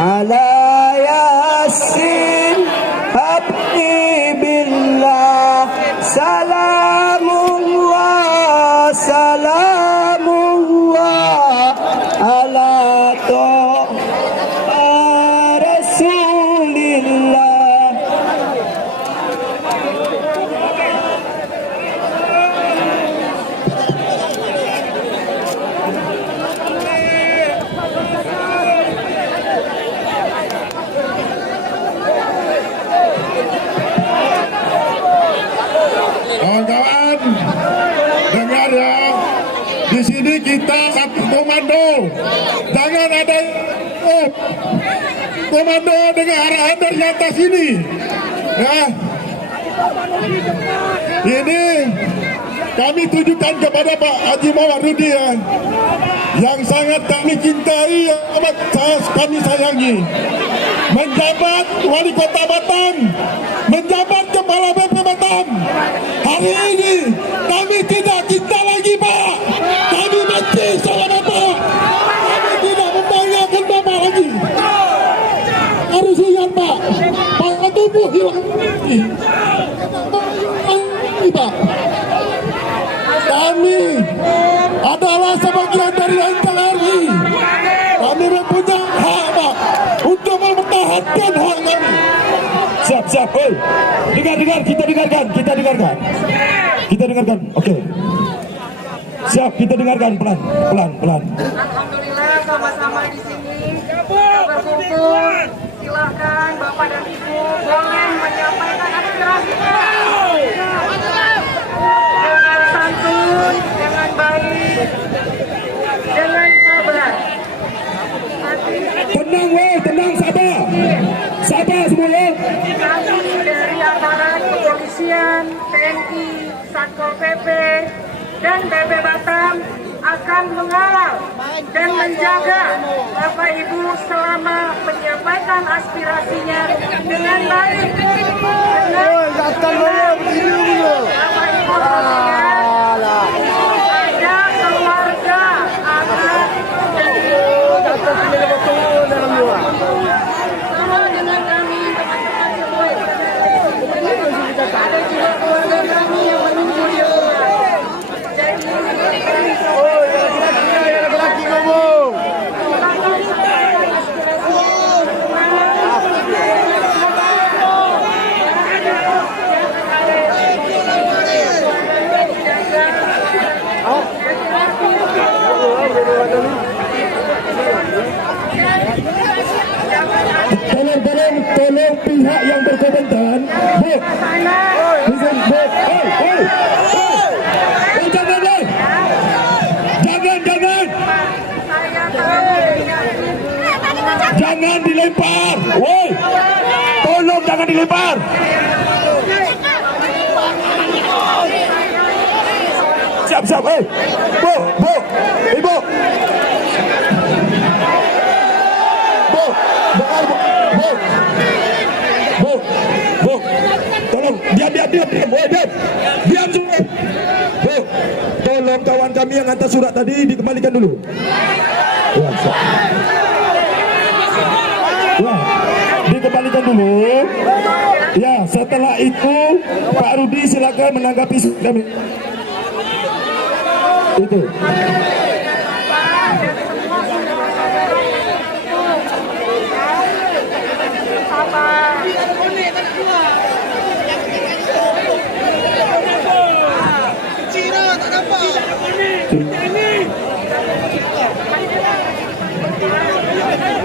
ala Yasin habibillah salamullah ala Rasulillah. Kawan-kawan, dengar ya. Di sini kita satu komando. Jangan ada komando dengan arahan dari atas ini. Ya. Ini kami tujukan kepada Pak Haji Muhammad Rudi yang sangat kami cintai, yang amat kami sayangi. Menjabat Wali Kota Batam, menjabat Kepala BP Batam. Hari ini kami tidak cinta lagi Pak. Kami benci sama Bapak. Kami tidak membanggakan Bapak lagi. Harus ingat Pak, Pak tubuh hilang. Pak, kami adalah sebagian dari NKRI. Kami mempunyai hak Pak untuk mempertahankan hak kami. Siap. Oi, dengar. Kita dengarkan. Oke. Siap, kita dengarkan pelan. Alhamdulillah sama-sama di sini kita berkumpul. Silakan Bapak dan Ibu boleh menyampaikan aspirasinya dengan santun, dengan baik, dengan sabar. Tenang, sabar semua. Kami dari aparat kepolisian, TNI, Satpol PP, dan BP Batam akan mengawal dan menjaga Bapak Ibu selama menyampaikan aspirasinya dengan baik. Bapak Ibu ada keluarga, anak, dan sama dengan kami teman-teman semua. Ada juga keluarga kami yang menunggu di rumah. Laki-laki ngomong. Tolong pihak yang berkomentar. Jangan dilempar. Woi, tolong jangan dilempar. Siap. Bu, ibu. Bu, tolong diam. Woi, diam semua. Bu, tolong kawan kami yang hantar surat tadi dikembalikan dulu. Dikembalikan dulu. Ya, setelah itu Pak Rudi silakan menanggapi kami. Itu.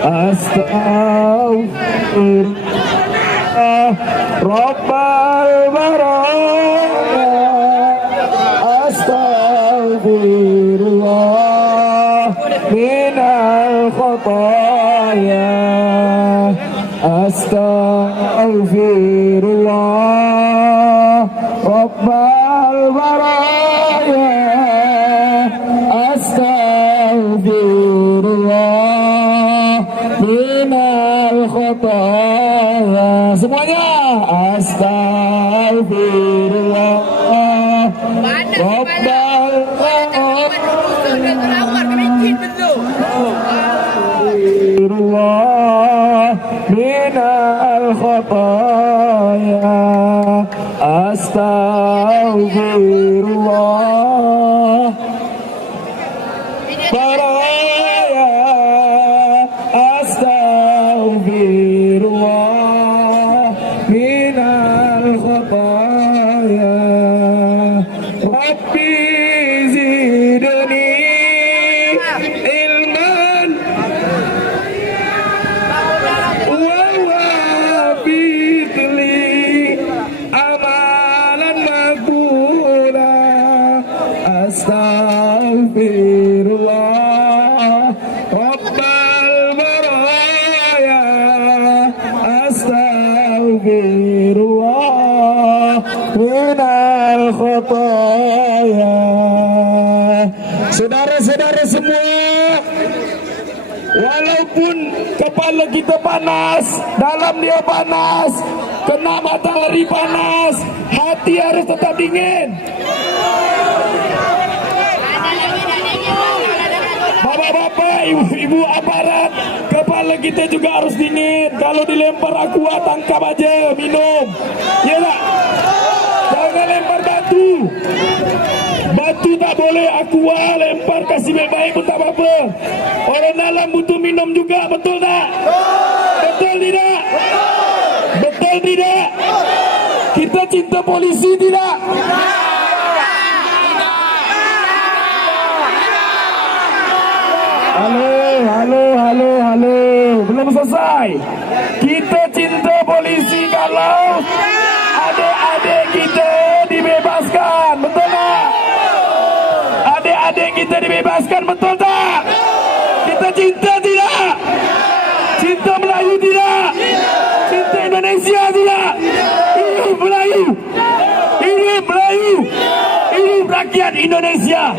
Astagfirullah. Rabbal baraya astaghfirullah minal khataya astaghfirullah Rabbal baraya astaghfirullah minal khataya. Semuanya astaghfirullah Rabbal astaghfirullah minal khataya astaghfirullah baraya astaghfirullah minal khataya Rabbi zidni ilman wa wafitli amalan maqbula astaghfirullah Rabbal baraya astaghfirullah minal khataya. Saudara-saudara semua, walaupun kepala kita panas, dalam dia panas, kena matahari panas, hati harus tetap dingin. Bapak-bapak, ibu-ibu aparat, kepala kita juga harus dingin. Kalau dilempar aqua, tangkap aja, minum. Ya tak? Jangan lempar batu. Batu tak boleh, aqua lempar, kasih baik-baik pun tak apa-apa. Orang dalam butuh minum juga, betul tak? Betul tidak? Betul tidak? Kita cinta polisi tidak? Halo, belum selesai. Kita cinta polisi kalau adik-adik kita dibebaskan, betul tak? Adik-adik kita dibebaskan, betul tak? Kita cinta tidak? Cinta Melayu tidak? Cinta Indonesia tidak? Hidup Melayu! Hidup Melayu! Hidup rakyat Indonesia!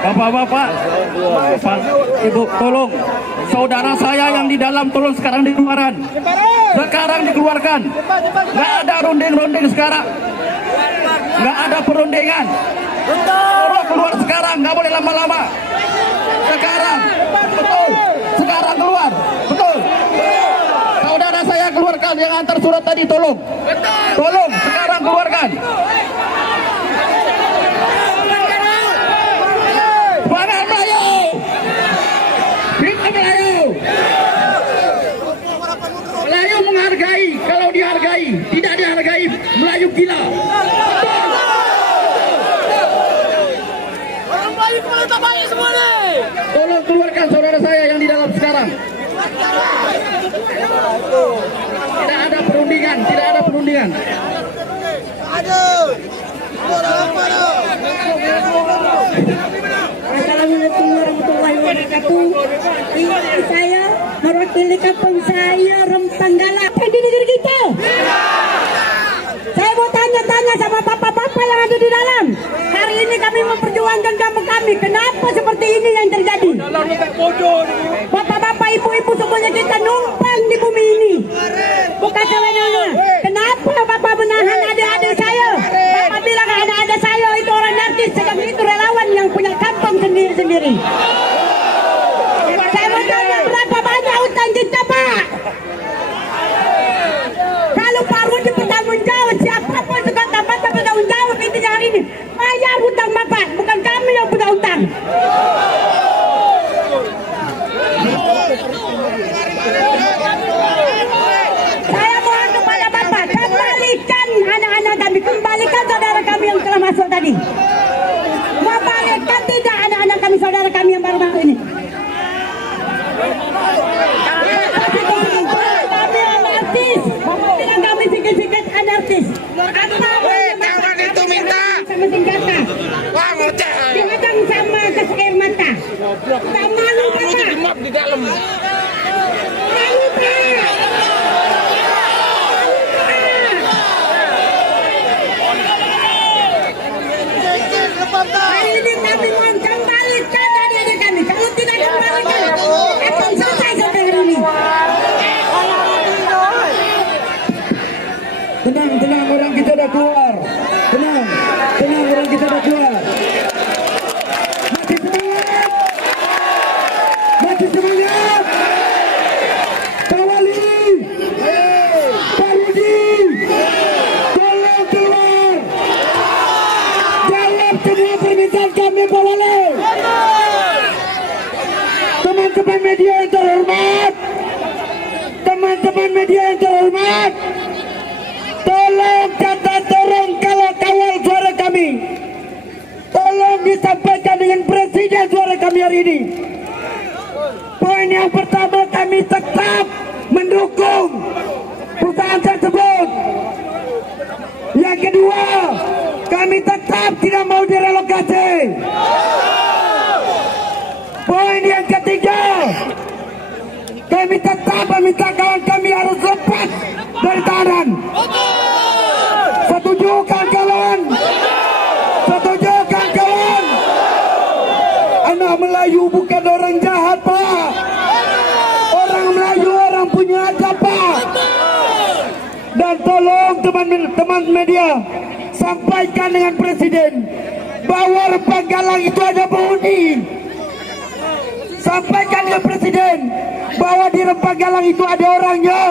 Bapak-bapak, Ibu, tolong saudara saya yang di dalam tolong sekarang di luaran. Sekarang dikeluarkan. Nggak ada rondeng-rondeng sekarang. Nggak ada perundingan. Tolong keluar sekarang, nggak boleh lama-lama. Sekarang, betul. Sekarang keluar, betul. Saudara saya keluarkan yang antar surat tadi, tolong. Tolong sekarang keluarkan. Semangat Melayu! Hidup Melayu! Melayu menghargai, kalau dihargai, tidak dihargai, Melayu gila. Orang Melayu kepala tak baik semua nih. Tolong keluarkan saudara saya yang di dalam sekarang. Tidak ada perundingan, tidak ada perundingan. Assalamualaikum warahmatullahi wabarakatuh. Ini saya mewakili kampung saya Rempanggala di negeri kita. Saya mau tanya-tanya sama bapak-bapak yang ada di dalam. Hari ini kami memperjuangkan kampung kami. Kenapa seperti ini yang terjadi? Bapak-bapak, ibu-ibu semuanya kita numpang di bumi ini. Bukan sewenangnya. Kenapa bapak menahan adik-adik saya? Bapak bilang adik-adik saya itu orang narkis, sedang itu relawan yang punya kampung sendiri-sendiri. Saya mau tanya berapa banyak hutang kita, Pak? Kalau Pak Rudi bertanggung jawab, siapapun juga dapat bertanggung jawab intinya hari ini. Bayar hutang Bapak, bukan kami yang punya hutang. Saya mohon kepada Bapak, kembalikan anak-anak kami, kembalikan saudara kami yang telah masuk tadi. terjadi. Membalikkan tidak anak-anak kami, saudara kami yang baru-baru ini. Kami anarkis, dengan kami sikit-sikit anarkis. Jangan itu minta. Sama senjata, Wah, ngoceh. dihadang sama gas air mata. Tak malu Pak. Dimap di dalam. Malu Pak. Hari ini kami mohon kembalikan adik-adik kami. Kalau tidak kembalikan, akan selesai sampai hari ini. Tenang, tenang, orang kita dah keluar. Tenang, tenang, orang kita dah keluar. Masih semangat. Masih semangat. Kawali. Pak Rudi. Tolong keluar. Jawab semua permintaan kami, Pak Wali. Teman-teman media yang terhormat. Teman-teman media yang terhormat. Tolong catat, tolong kalau kawal suara kami. Tolong disampaikan dengan presiden suara kami hari ini. Poin yang pertama, kami tetap mendukung perusahaan tersebut. Yang kedua, kami tetap tidak mau direlokasi. Poin yang ketiga, kami tetap meminta kawan kami harus lepas dari tahanan. Setuju kawan-kawan? Setuju kawan-kawan? Anak Melayu bukan orang jahat, Pak. Orang Melayu orang punya adab, Pak. Dan tolong teman-teman media, sampaikan dengan presiden bahwa Rempang Galang itu ada penghuni. Sampaikan ke presiden bahwa di Rempang Galang itu ada orangnya.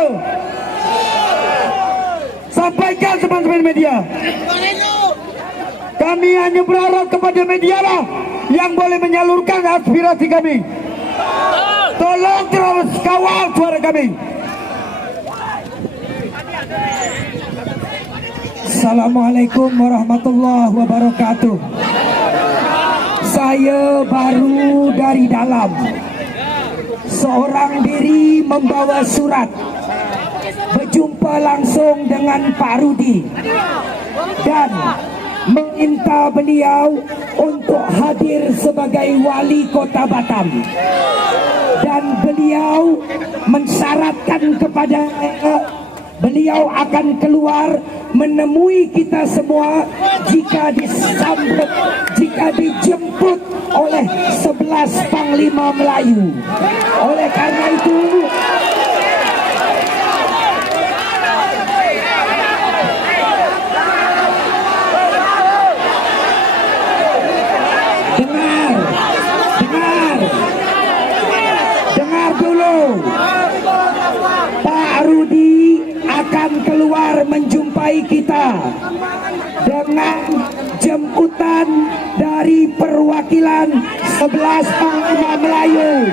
Sampaikan teman-teman media. Kami hanya berharap kepada media lah yang boleh menyalurkan aspirasi kami. Tolong terus kawal suara kami. Assalamualaikum warahmatullahi wabarakatuh. Saya baru dari dalam. Seorang diri membawa surat berjumpa langsung dengan Pak Rudi dan meminta beliau untuk hadir sebagai wali kota Batam, dan beliau mensyaratkan kepada beliau akan keluar menemui kita semua jika disambut, jika dijemput oleh 11 Panglima Melayu. Oleh karena itu, dengar dulu. Pak Rudi akan keluar menjumpai kita dengan jemputan dari perwakilan 11 Panglima Melayu.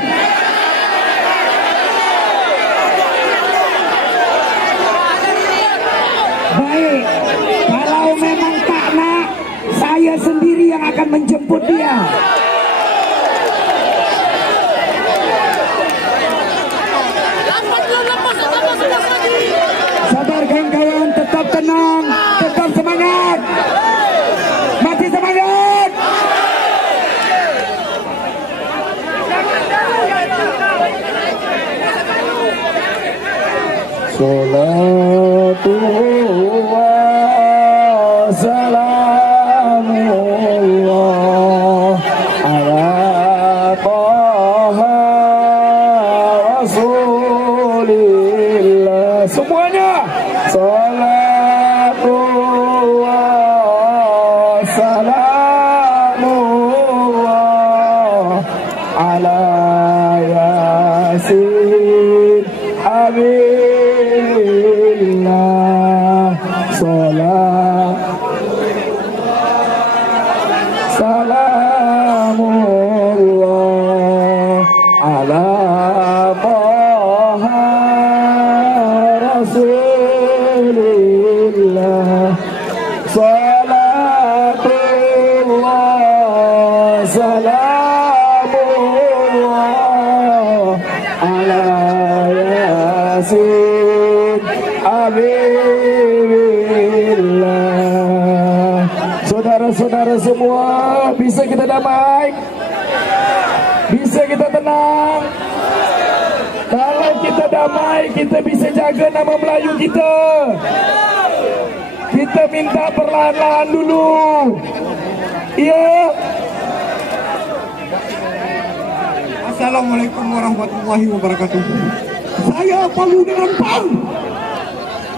Baik, kalau memang tak nak, saya sendiri yang akan menjemput dia. Sabar kawan-kawan, tetap tenang, tetap semangat. Masih semangat. Salatu wa salamullah ala Taha Rasulillah. Semuanya salatu wa salamullah ala Yasin Abilillah. Salamullah ala Taha Rasulillah. Salatu Salamullah ala Yasin Habibillah. Saudara-saudara semua, bisa kita damai? Bisa kita tenang? Kalau kita damai, kita bisa jaga nama Melayu kita. Kita minta perlahan-lahan dulu. Iya. Assalamualaikum warahmatullahi wabarakatuh. Saya Palu Rempang,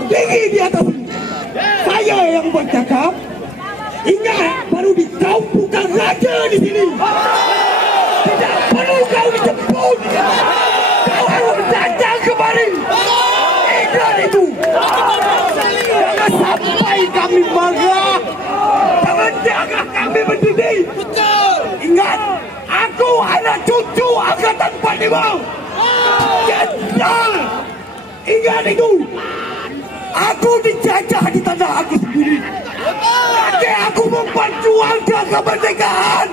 tinggi di atas ini. Saya yang bercakap. Ingat, baru kau bukan raja di sini. Tidak perlu kau dijemput. Kau harus datang kemari. Ingat itu. Jangan sampai kami marah. Jangan kami berdiri. Ingat, aku anak cucu angkatan 45. Jenderal. Ingat itu. Aku dijajah di tanah aku sendiri. Tapi aku memperjuangkan kemerdekaan.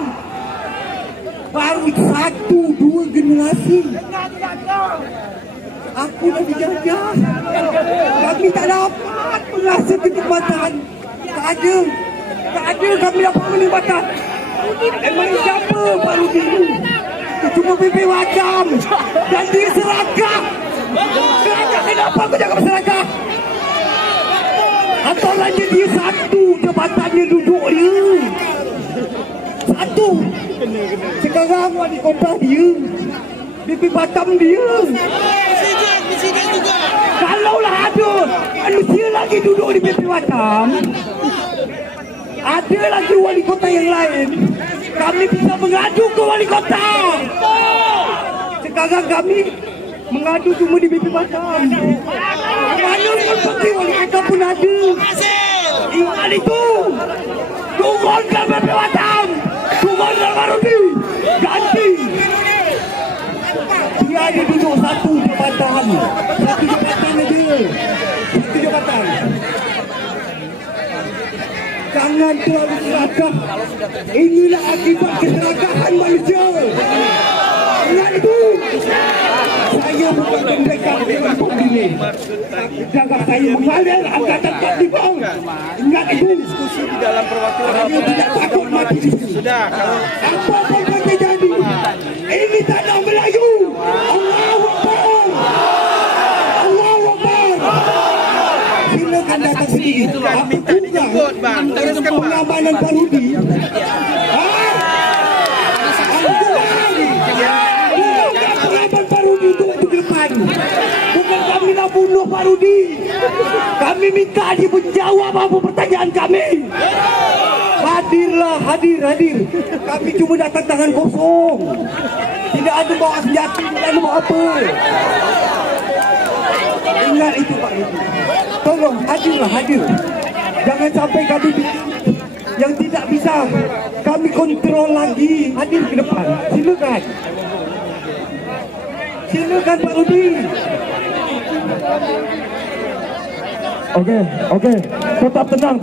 Baru 1-2 generasi aku dah dijajah. Kami tak dapat merasa kenikmatan. Tak ada kami dapat kenikmatan. Emang siapa baru dulu? Cuma pipi wajam dan dia serakah. Kenapa aku jaga masyarakat? Atau lagi dia satu jabatannya duduk dia. Satu. Sekarang wali kota dia. BP Batam dia. Presiden juga. Kalaulah ada manusia lagi duduk di BP Batam, ada lagi wali kota yang lain, kami bisa mengadu ke wali kota. Sekarang kami mengadu cuma di BP Batam. Mana pun pergi wali kota pun ada. Ingat itu. Turunkan BP Batam. Turunkan Marudi. Ganti. Dia ada duduk satu jabatan. Satu jabatan aja. Satu jabatan. Jangan terlalu serakah. Inilah akibat keserakahan manusia. Ingat itu. Saya bukan pendekar dengan pembina. Jangan saya mengalir angkatan 45. Ingat itu. Diskusi di dalam perwakilan Saya tidak takut mati di sini. sudah. Apa-apa yang terjadi. Ini tanah Melayu. Allahu Akbar. Allahu Akbar. Silakan datang sini. Apa Dijemput, Bang. Teruskan, Bang. pengamanan Parudi? Pengamanan Parudi itu waktu ke depan. Bukan kami nak bunuh Parudi. Kami minta dia menjawab apa pertanyaan kami. Hadirlah, hadir. Kami cuma datang tangan kosong. Tidak ada bawa senjata, tidak ada bawa apa. Ingat itu Pak Rudi. Tolong hadirlah, hadir. Jangan sampai kami yang tidak bisa kami kontrol lagi. Hadir ke depan. Silakan. Silakan Pak Rudi. Okey. Tetap tenang.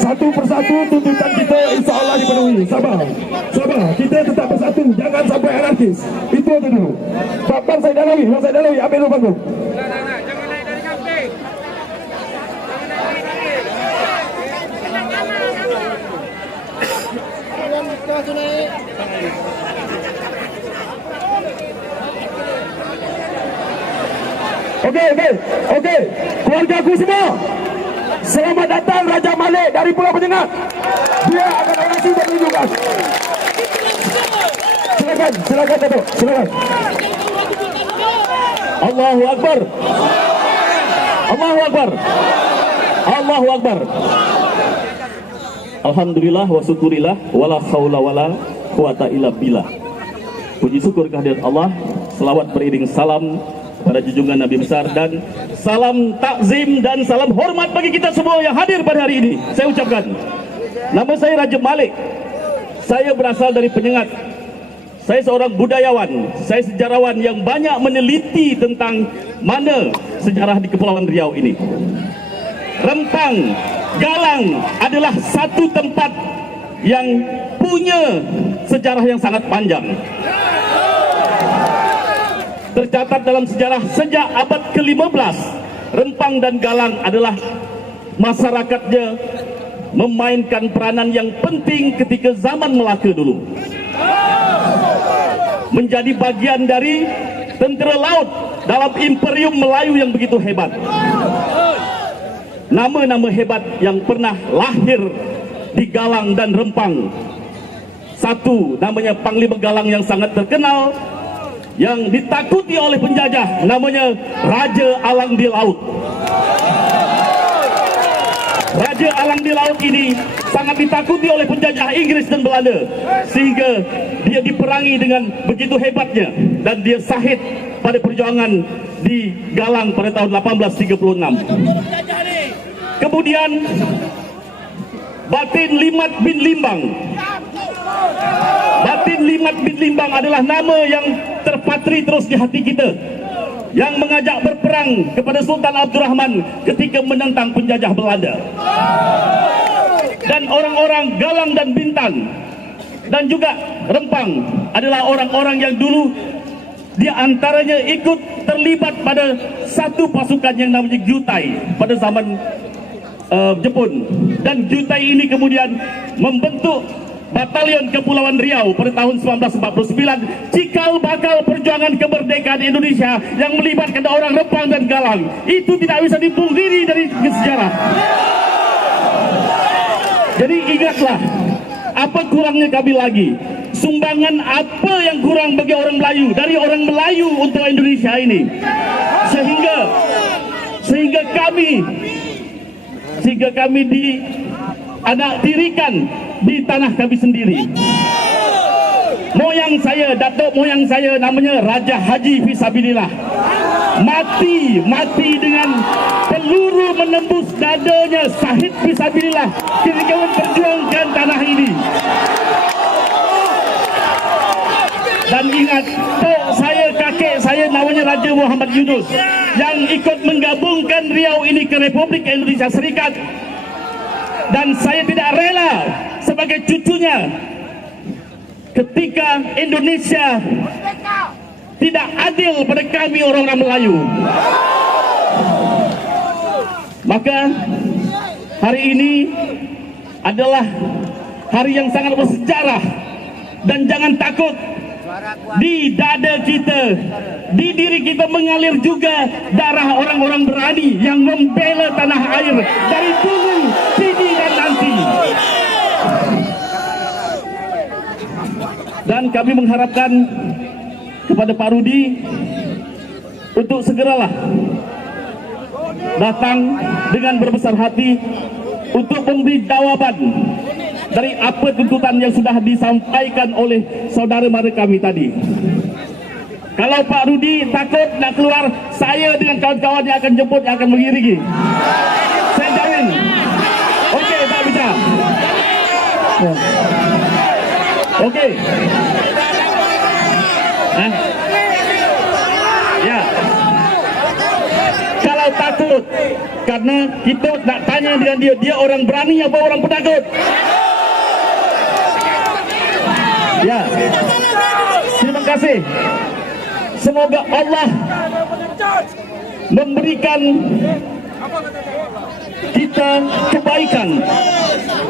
Satu persatu tuntutan kita insya-Allah dipenuhi. Sabar. Kita tetap bersatu. Jangan sampai anarkis. Itu aja dulu. Bang saya Dalawi, ambil dulu panggung. Jangan naik dari kampung. Okey. Keluargaku semua. Selamat datang Raja Malik dari Pulau Penyengat. Dia akan orasi dan menunjukkan. Silakan Datuk. Silakan. Allahu Akbar. Alhamdulillah wa syukurillah wala haula wala quwata illa billah. Puji syukur kehadirat Allah, selawat beriring salam pada junjungan Nabi besar dan salam takzim dan salam hormat bagi kita semua yang hadir pada hari ini. Saya ucapkan, nama saya Raja Malik. Saya berasal dari Penyengat. Saya seorang budayawan, saya sejarawan yang banyak meneliti tentang mana sejarah di Kepulauan Riau ini. Rempang, Galang adalah satu tempat yang punya sejarah yang sangat panjang. Tercatat dalam sejarah sejak abad ke-15, Rempang dan Galang adalah masyarakatnya memainkan peranan yang penting ketika zaman Melaka dulu. Menjadi bagian dari tentera laut dalam Imperium Melayu yang begitu hebat. Nama-nama hebat yang pernah lahir di Galang dan Rempang. Satu namanya Panglima Galang yang sangat terkenal, yang ditakuti oleh penjajah, namanya Raja Alang di Laut. Raja Alang di Laut ini sangat ditakuti oleh penjajah Inggris dan Belanda, sehingga dia diperangi dengan begitu hebatnya, dan dia syahid pada perjuangan di Galang pada tahun 1836. Kemudian Batin Limat bin Limbang. Batin Limat bin Limbang adalah nama yang terpatri terus di hati kita, yang mengajak berperang kepada Sultan Abdul Rahman ketika menentang penjajah Belanda. Dan orang-orang Galang dan Bintan dan juga Rempang adalah orang-orang yang dulu di antaranya ikut terlibat pada satu pasukan yang namanya Jutai pada zaman Jepun. Dan Jutai ini kemudian membentuk Batalion Kepulauan Riau pada tahun 1949, cikal bakal perjuangan kemerdekaan Indonesia yang melibatkan orang Rempang dan Galang. Itu tidak bisa dipungkiri dari sejarah. Jadi ingatlah, apa kurangnya kami lagi? Sumbangan apa yang kurang bagi orang Melayu, dari orang Melayu untuk Indonesia ini, sehingga kami anak tirikan di tanah kami sendiri. Moyang saya, datuk moyang saya namanya Raja Haji Fisabilillah, mati dengan peluru menembus dadanya, syahid fisabilillah ketika memperjuangkan tanah ini. Dan ingat, tok saya, kakek saya namanya Raja Muhammad Yunus, yang ikut menggabungkan Riau ini ke Republik Indonesia Serikat. Dan saya tidak rela sebagai cucunya ketika Indonesia tidak adil pada kami orang-orang Melayu. Maka hari ini adalah hari yang sangat bersejarah, dan jangan takut, di dada kita, di diri kita mengalir juga darah orang-orang berani yang membela tanah air dari dulu, kini dan nanti. Dan kami mengharapkan kepada Pak Rudi untuk segeralah datang dengan berbesar hati untuk memberi jawaban dari apa tuntutan yang sudah disampaikan oleh saudara-mara kami tadi. Kalau Pak Rudi takut nak keluar, saya dengan kawan-kawan yang akan jemput, yang akan mengiringi. Saya jamin. Okey, Pak Bisa. Okey. Ya. Kalau takut, karena kita nak tanya dengan dia orang berani apa orang penakut? Ya. Terima kasih. Semoga Allah memberikan kita kebaikan,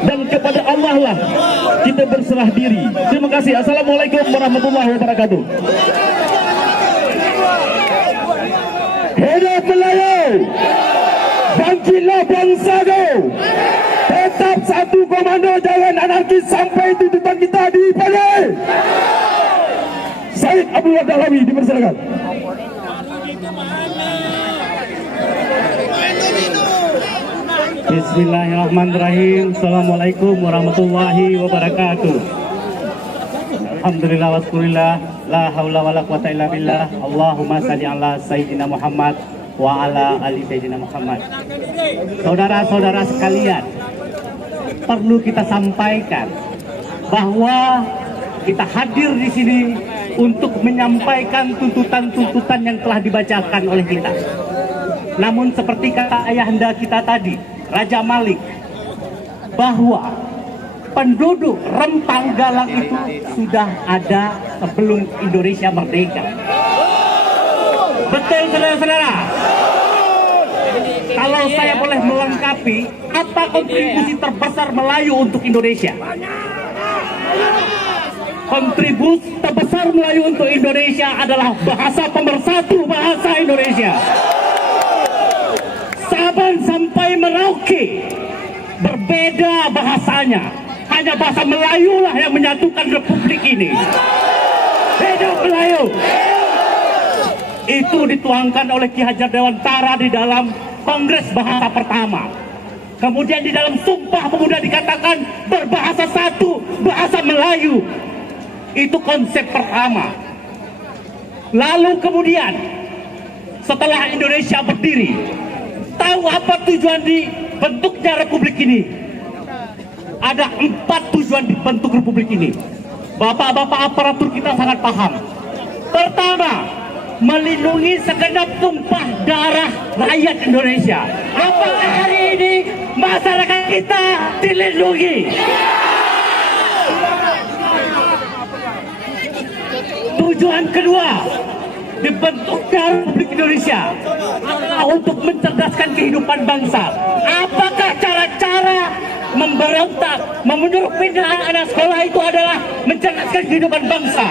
dan kepada Allah lah kita berserah diri. Terima kasih. Assalamualaikum warahmatullahi wabarakatuh. Hidup Melayu, bangkitlah bangsaku, tetap satu komando, jangan anarkis sampai tuntutan kita dipenuhi. Said Abdul Wahab dipersilakan. Bismillahirrahmanirrahim. Assalamualaikum warahmatullahi wabarakatuh. Alhamdulillah waskurillah, la haula wala quwata illa billah. Allahumma salli ala sayyidina Muhammad wa ala ali sayyidina Muhammad. Saudara-saudara sekalian, perlu kita sampaikan bahwa kita hadir di sini untuk menyampaikan tuntutan-tuntutan yang telah dibacakan oleh kita. Namun seperti kata ayahanda kita tadi, Raja Malik, bahwa penduduk Rempang Galang itu sudah ada sebelum Indonesia merdeka. Betul saudara-saudara? Kalau saya boleh melengkapi, apa kontribusi terbesar Melayu untuk Indonesia? Kontribusi terbesar Melayu untuk Indonesia adalah bahasa pemersatu bahasa Indonesia. Sabang sampai Merauke berbeda bahasanya. Hanya bahasa Melayu lah yang menyatukan republik ini. Hidup Melayu. Itu dituangkan oleh Ki Hajar Dewantara di dalam Kongres Bahasa pertama. Kemudian di dalam Sumpah Pemuda dikatakan berbahasa satu, bahasa Melayu. Itu konsep pertama. Lalu kemudian setelah Indonesia berdiri, tahu apa tujuan dibentuknya republik ini? Ada 4 tujuan dibentuk republik ini. Bapak-bapak aparatur kita sangat paham. Pertama, melindungi segenap tumpah darah rakyat Indonesia. Apakah hari ini masyarakat kita dilindungi? Tujuan kedua, dibentuknya Republik Indonesia adalah untuk mencerdaskan kehidupan bangsa. Apakah cara-cara memberontak, menyuruh pindah anak sekolah itu adalah mencerdaskan kehidupan bangsa?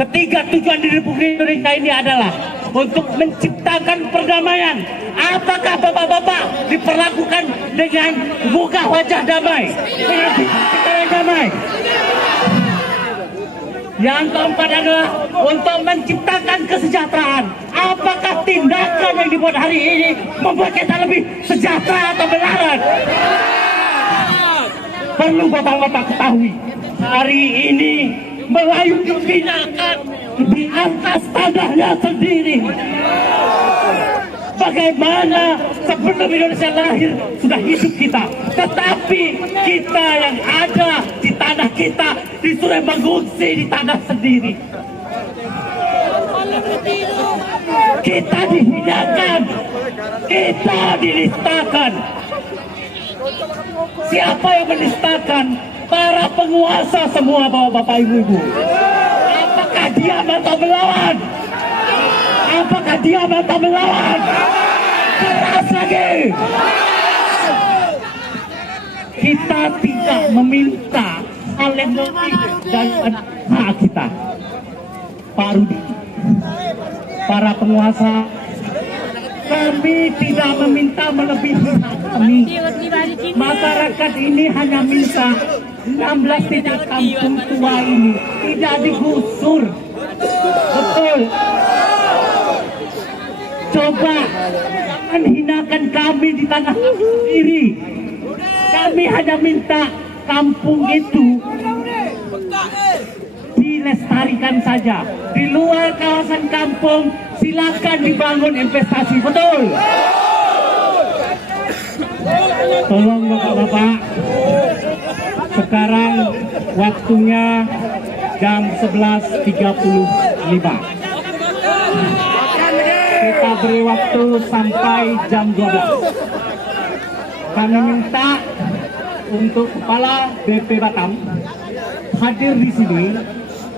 Ketiga tujuan di Republik Indonesia ini adalah untuk menciptakan perdamaian. Apakah bapak-bapak diperlakukan dengan muka wajah damai, dengan pikiran yang damai? Yang keempat adalah untuk menciptakan kesejahteraan. Apakah tindakan yang dibuat hari ini membuat kita lebih sejahtera atau melarat? Perlu bapak-bapak ketahui, hari ini Melayu dihinakan di atas tanahnya sendiri. Bagaimana sebelum Indonesia lahir sudah hidup kita, tetapi kita yang ada di tanah kita disuruh mengungsi di tanah sendiri. Kita dihinakan, kita dinistakan. Siapa yang menistakan? Para penguasa semua, bapak-bapak, ibu-ibu. Apakah diam atau melawan? Apakah diam atau melawan? Keras lagi. Kita tidak meminta hal yang lebih dari hak kita. Pak Rudi, para penguasa, kami tidak meminta melebihi hak kami. Masyarakat ini hanya minta 16 titik kampung tua ini tidak digusur. Betul. Coba jangan hinakan kami di tanah sendiri. Kami hanya minta kampung itu dilestarikan saja. Di luar kawasan kampung silakan dibangun investasi. Betul. Tolong bapak-bapak, sekarang waktunya jam 11.35. Kita beri waktu sampai jam 12. Kami minta untuk Kepala BP Batam hadir di sini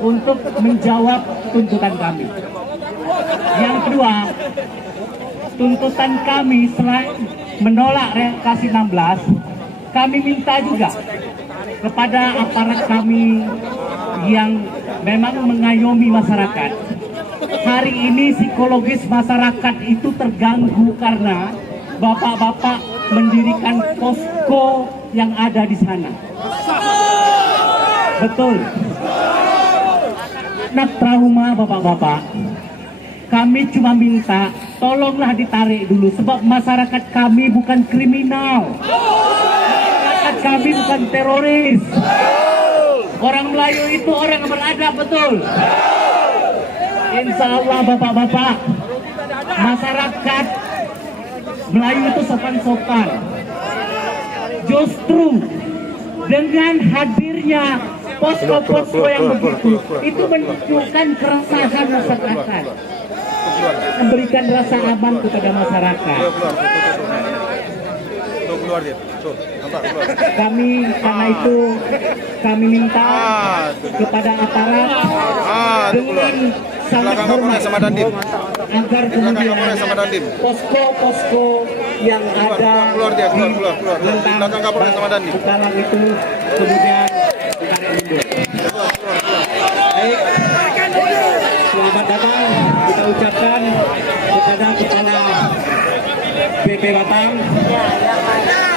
untuk menjawab tuntutan kami. Yang kedua, tuntutan kami selain menolak relokasi 16, kami minta juga kepada aparat kami yang memang mengayomi masyarakat. Hari ini psikologis masyarakat itu terganggu karena bapak-bapak mendirikan posko yang ada di sana. Betul. Nah, trauma bapak-bapak. Kami cuma minta tolonglah ditarik dulu sebab masyarakat kami bukan kriminal. Masyarakat kami bukan teroris. Orang Melayu itu orang beradab, betul. Insya Allah bapak-bapak, masyarakat Melayu itu sopan-sopan. Justru dengan hadirnya posko-posko yang begitu, itu menunjukkan keresahan masyarakat. memberikan rasa aman kepada masyarakat. Tuh keluar dia. Tuh, nampak keluar. Karena itu kami minta kepada aparat dengan sangat Belakang hormat Kapolres sama Dandim. agar Belakang kemudian Kapolres sama Dandim. posko-posko yang ada Keluar dia, keluar. di Di belakang Kapolres sama Dandim. Bukalang itu kemudian ditarik mundur. Baik, selamat datang kita ucapkan kepada Kepala BP Batam,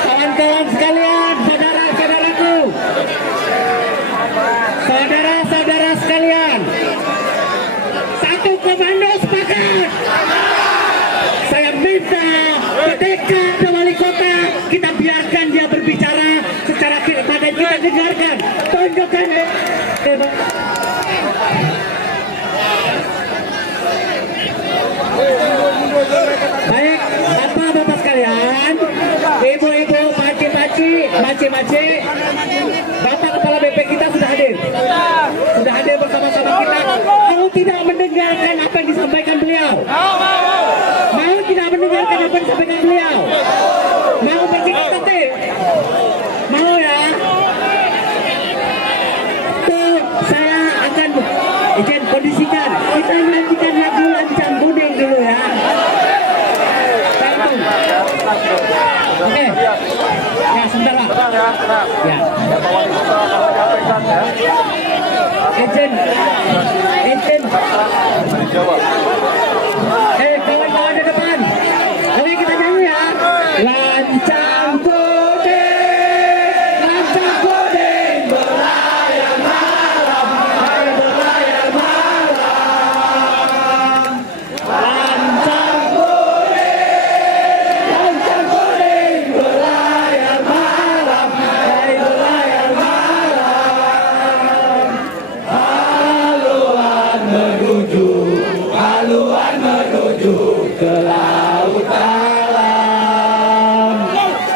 kawan-kawan sekalian, saudara-saudaraku, saudara-saudara sekalian, satu komando sepakat. Saya minta ketika ada wali kota, kita biarkan dia berbicara secara pada kita dengarkan, tunjukkan. Baik, bapak-bapak sekalian, ibu-ibu, pakcik-pakcik, bapak kepala BP kita sudah hadir bersama-sama kita. Mau tidak mendengarkan apa yang disampaikan beliau? Mau tidak mendengarkan apa yang disampaikan beliau? Mau bersikap tertib? Mau ya? Tuh, saya akan izin kondisikan. Kita nantikan lagu lancang kuning dulu ya. Satu. Oke. Ya, sebentar Pak. Ya. Izin. Kawan-kawan di depan. Oke, kita nyanyi ya. Lancang kuning berlayar malam, berlayar malam. Lancang kuning berlayar malam, berlayar malam. Haluan menuju ke laut alam.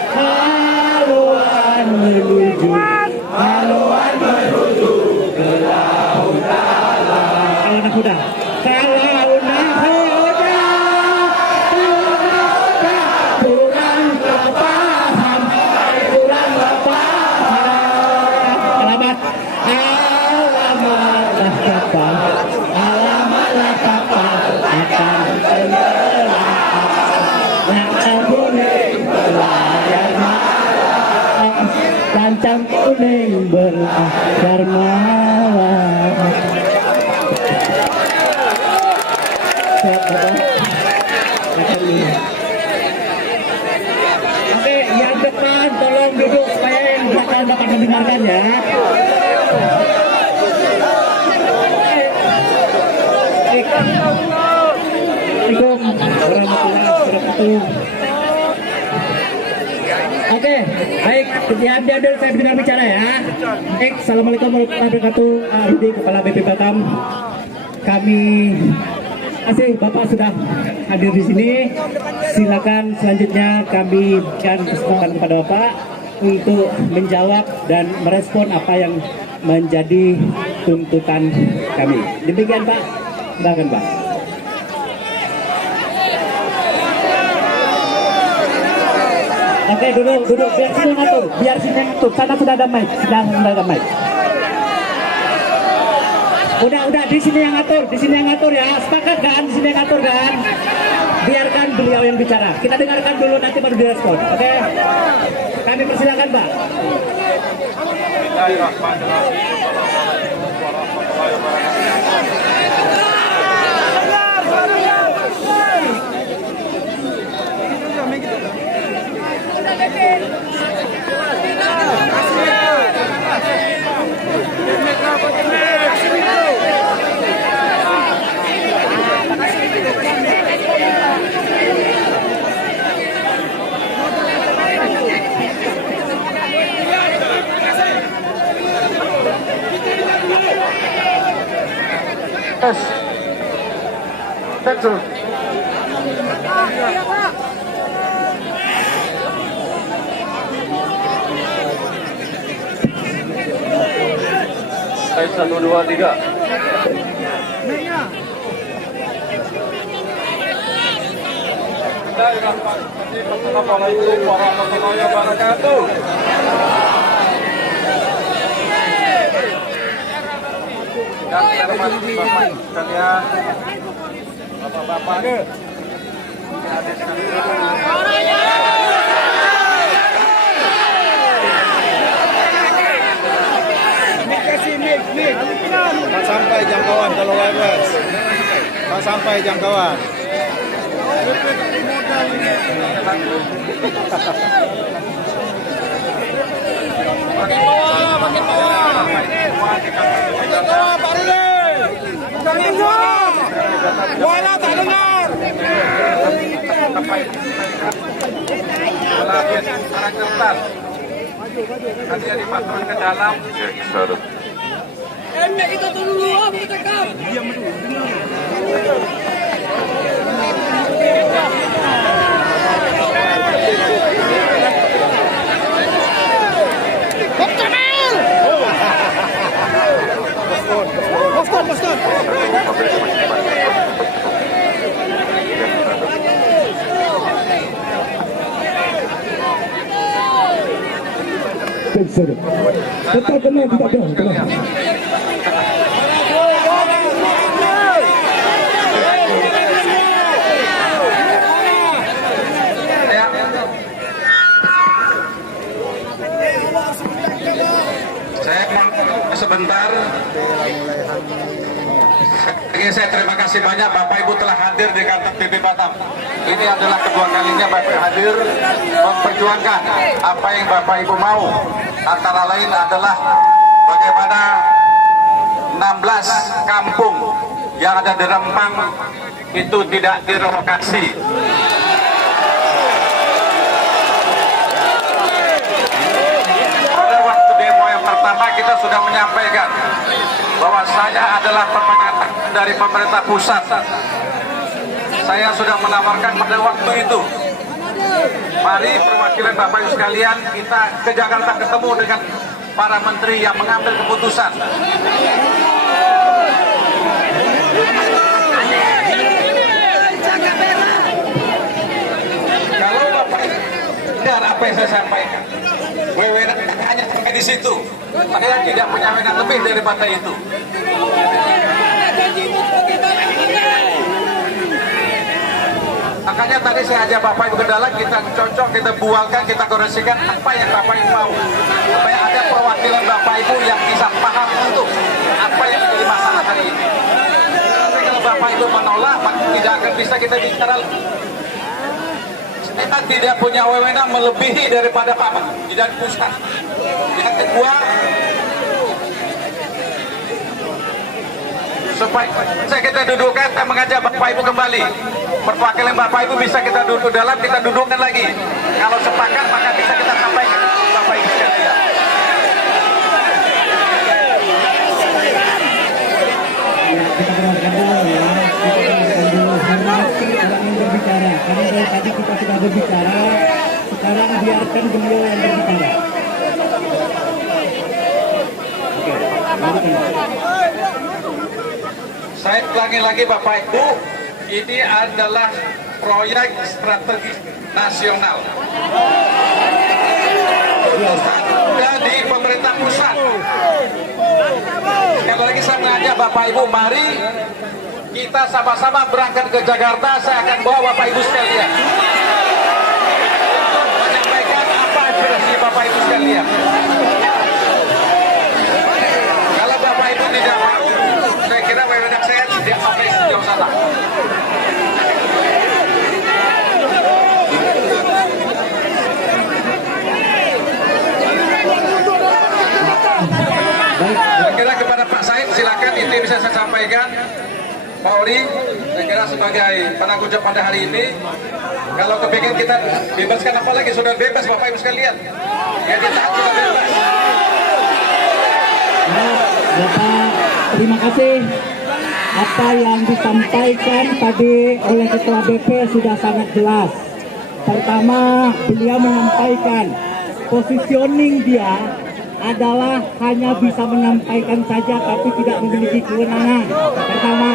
Haluan menuju ke laut alam. Kalau nakuda, kurang paham. Alamat kapal. Alamatlah kapal akan tenggelam. Lancang kuning berlayar malam, lancang kuning berlayar malam. Oke, yang depan tolong duduk supaya yang belakang dapat mendengarkan ya. Assalamualaikum warahmatullahi wabarakatuh. Oke, baik, diambil saya dengar bicara ya. Baik, assalamualaikum warahmatullahi wabarakatuh. Rudi, Kepala BP Batam. Kami kasih Bapak sudah hadir di sini. Silakan selanjutnya kami berikan kesempatan kepada Bapak untuk menjawab dan merespon apa yang menjadi tuntutan kami. Demikian Pak, silakan Pak. Oke, duduk, biar sini ngatur, sana sudah ada mic, Udah, di sini yang ngatur ya, sepakat kan, di sini yang ngatur kan? Biarkan beliau yang bicara, kita dengarkan dulu nanti baru direspon, oke? Kami persilakan Pak. Betul. Baik, 1, 2, 3. Assalamualaikum warahmatullahi wabarakatuh. Dan terhormat Bapak sekalian, Bapak-bapak, Tak sampai jangkauan kalau lewat. Tak sampai jangkauan. Makin bawah, makin bawah. Makin bawah, Pak Rudi. Tak dengar. Wala tak dengar. Sekarang kertas. Nanti dipasang ke dalam. Emek kita dulu, mau cakap. Diam dulu, dengar. Boston. Tetap tenang, tidak tenang. Saya mau sebentar. Saya terima kasih banyak Bapak Ibu telah hadir di kantor PP Batam. Ini adalah kedua kalinya Bapak hadir memperjuangkan apa yang Bapak Ibu mau. Antara lain adalah bagaimana 16 kampung yang ada di Rempang itu tidak direlokasi. Pada waktu demo yang pertama kita sudah menyampaikan bahwa saya adalah pernyataan dari pemerintah pusat. Saya sudah menawarkan pada waktu itu, mari perwakilan Bapak Ibu sekalian kita ke Jakarta ketemu dengan para menteri yang mengambil keputusan. Kalau Bapak dengar apa yang saya sampaikan, wewenang hanya sampai di situ. Saya tidak punya wewenang lebih daripada itu. Makanya tadi saya ajak Bapak Ibu ke dalam, kita cocok, kita bualkan, kita koreksikan apa yang Bapak Ibu mau. Supaya ada perwakilan Bapak Ibu yang bisa paham untuk apa yang menjadi masalah hari ini. Tapi kalau Bapak Ibu menolak, maka tidak akan bisa kita bicara. Kita tidak punya wewenang melebihi daripada Pak Tidak pusat. Yang kedua, supaya kita dudukkan, kita mengajak Bapak Ibu kembali. Perwakilan Bapak Ibu bisa kita duduk dalam, kita dudukkan lagi. Kalau sepakat maka bisa kita sampaikan Bapak Ibu sekalian. Kita dengarkan dulu ya. Kita dengarkan dulu. Hormati orang yang berbicara. Karena dari tadi kita sudah berbicara. Sekarang biarkan beliau yang berbicara. Oke. Saya ulangi lagi Bapak Ibu, ini adalah proyek strategis nasional. Sudah di pemerintah pusat. Sekali lagi saya mengajak Bapak Ibu, mari kita sama-sama berangkat ke Jakarta. Saya akan bawa Bapak Ibu sekalian menyampaikan apa aspirasi Bapak Ibu sekalian. Kalau Bapak Ibu tidak mau, saya kira wewenang saya tidak sampai sejauh sana. Saya kira kepada Pak Said silakan, itu bisa saya sampaikan. Pak Ori, saya kira sebagai penanggung jawab pada hari ini, kalau kepingin kita bebaskan apa lagi, sudah bebas Bapak Ibu sekalian. Ya kita sudah bebas. Bapak, terima kasih. Apa yang disampaikan tadi oleh Ketua BP sudah sangat jelas. Pertama, beliau menyampaikan positioning dia adalah hanya bisa menyampaikan saja tapi tidak memiliki kewenangan. Pertama.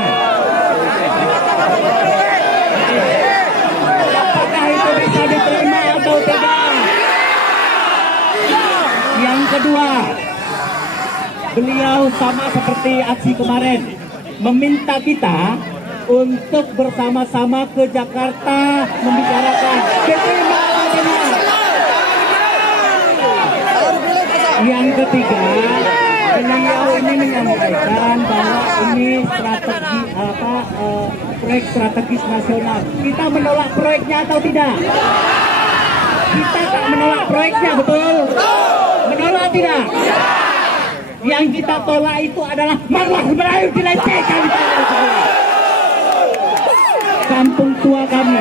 Apakah kedua, beliau sama seperti aksi kemarin meminta kita untuk bersama-sama ke Jakarta membicarakan ketimpangan benar. Yang ketiga, beliau ini menyampaikan bahwa ini strategi proyek strategis nasional. Kita menolak proyeknya atau tidak? Kita tak menolak proyeknya, betul? Menolak tidak? Yang kita tolak itu adalah marwah Melayu dilecehkan. Kampung tua kami,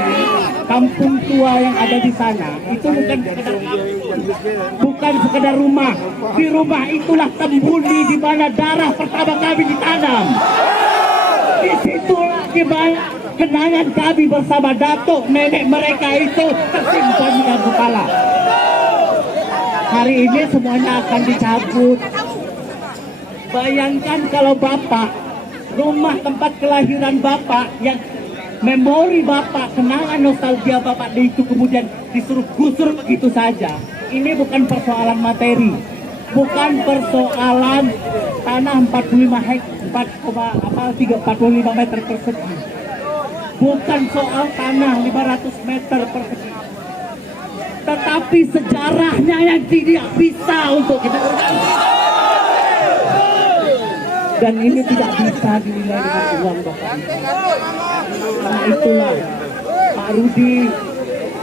kampung tua yang ada di sana itu bukan sekedar rumah. Di rumah itulah tembuni di mana darah pertama kami ditanam. Disitulah di mana kenangan kami bersama datuk nenek mereka itu tersimpan di kepala. Hari ini semuanya akan dicabut. Bayangkan kalau Bapak, rumah tempat kelahiran Bapak, yang memori Bapak, kenangan nostalgia Bapak itu kemudian disuruh gusur begitu saja. Ini bukan persoalan materi, bukan persoalan tanah 45 meter persegi, bukan soal tanah 500 meter persegi, tetapi sejarahnya yang tidak bisa untuk kita urus. Dan ini tidak bisa dinilai dengan uang Bapak. Karena itulah Pak Rudi,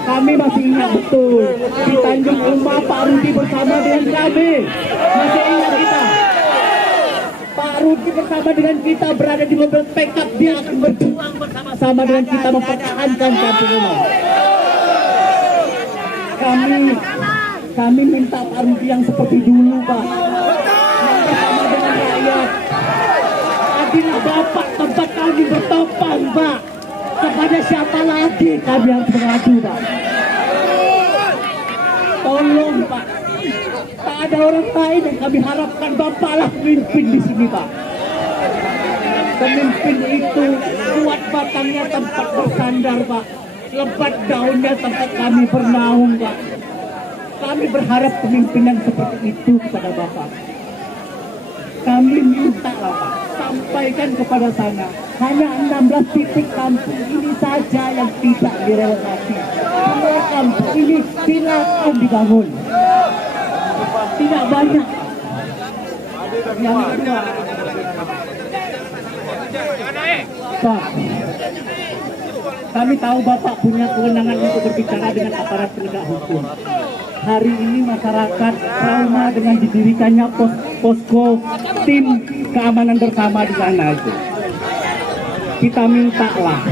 kami masih ingat betul di Tanjung Uma Pak Rudi bersama dengan kami. Masih ingat kita. Pak Rudi bersama dengan kita berada di mobil pickup, dia akan berjuang bersama-sama dengan kita mempertahankan Kampung Uma. Kami minta Pak Rudi yang seperti dulu, Pak. Yang bersama dengan rakyat. Adilah Bapak tempat kami bertopang, Pak. Kepada siapa lagi kami harus mengadu, Pak? Tolong, Pak. Tak ada orang lain yang kami harapkan. Bapaklah pemimpin di sini, Pak. Pemimpin itu kuat batangnya tempat bersandar, Pak. Lebat daunnya tempat kami bernaung, Pak. Kami berharap pemimpin yang seperti itu kepada Bapak. Kami minta, Pak, sampaikan kepada sana. Hanya 16 titik kampung ini saja yang tidak direlokasi. Semua kampung ini silakan dibangun. Tidak banyak. Yang kedua, Pak, kami tahu Bapak punya kewenangan untuk berbicara dengan aparat penegak hukum. Hari ini masyarakat trauma dengan didirikannya posko tim keamanan bersama di sana itu. Kita mintalah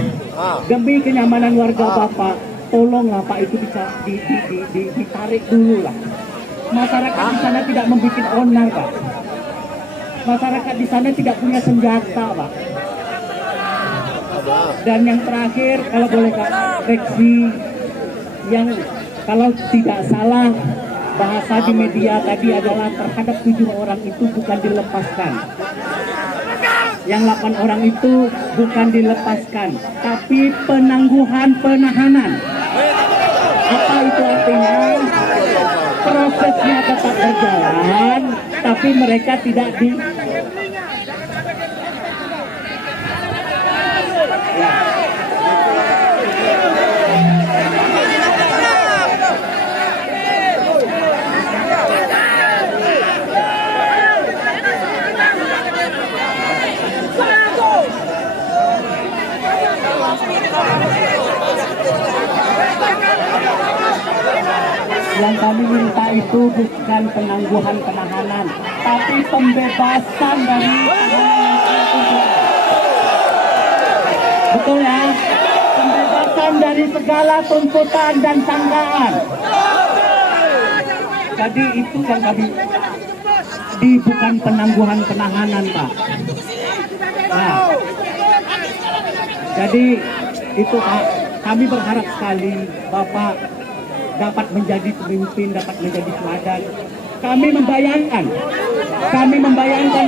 demi kenyamanan warga Bapak, tolonglah Pak itu ditarik dulu lah. Masyarakat di sana tidak membuat onar, Pak. Masyarakat di sana tidak punya senjata, Pak. Dan yang terakhir, kalau boleh koreksi, yang kalau tidak salah bahasa di media tadi adalah terhadap 7 orang itu bukan dilepaskan. Yang 8 orang itu bukan dilepaskan, tapi penangguhan penahanan. Apa itu artinya? Prosesnya tetap berjalan, tapi mereka tidak di... Yang kami minta itu bukan penangguhan penahanan, tapi pembebasan dari betul ya, pembebasan dari segala tuntutan dan sangkaan. Jadi itu yang kami bukan penangguhan penahanan, Pak. Nah, jadi itu Pak, kami berharap sekali Bapak dapat menjadi pemimpin, dapat menjadi teladan. Kami membayangkan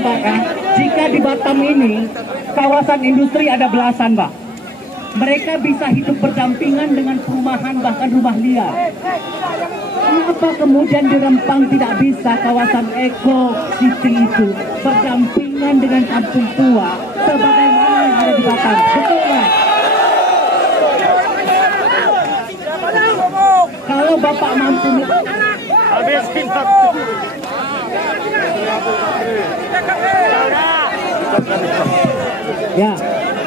Pak ya, jika di Batam ini kawasan industri ada belasan, Pak. mereka bisa hidup berdampingan dengan perumahan bahkan rumah liar. Kenapa kemudian di Rempang tidak bisa kawasan Eco City itu berdampingan dengan kampung tua sebagaimana yang ada di Batam? Betul nggak? Kalau Bapak mampu ya,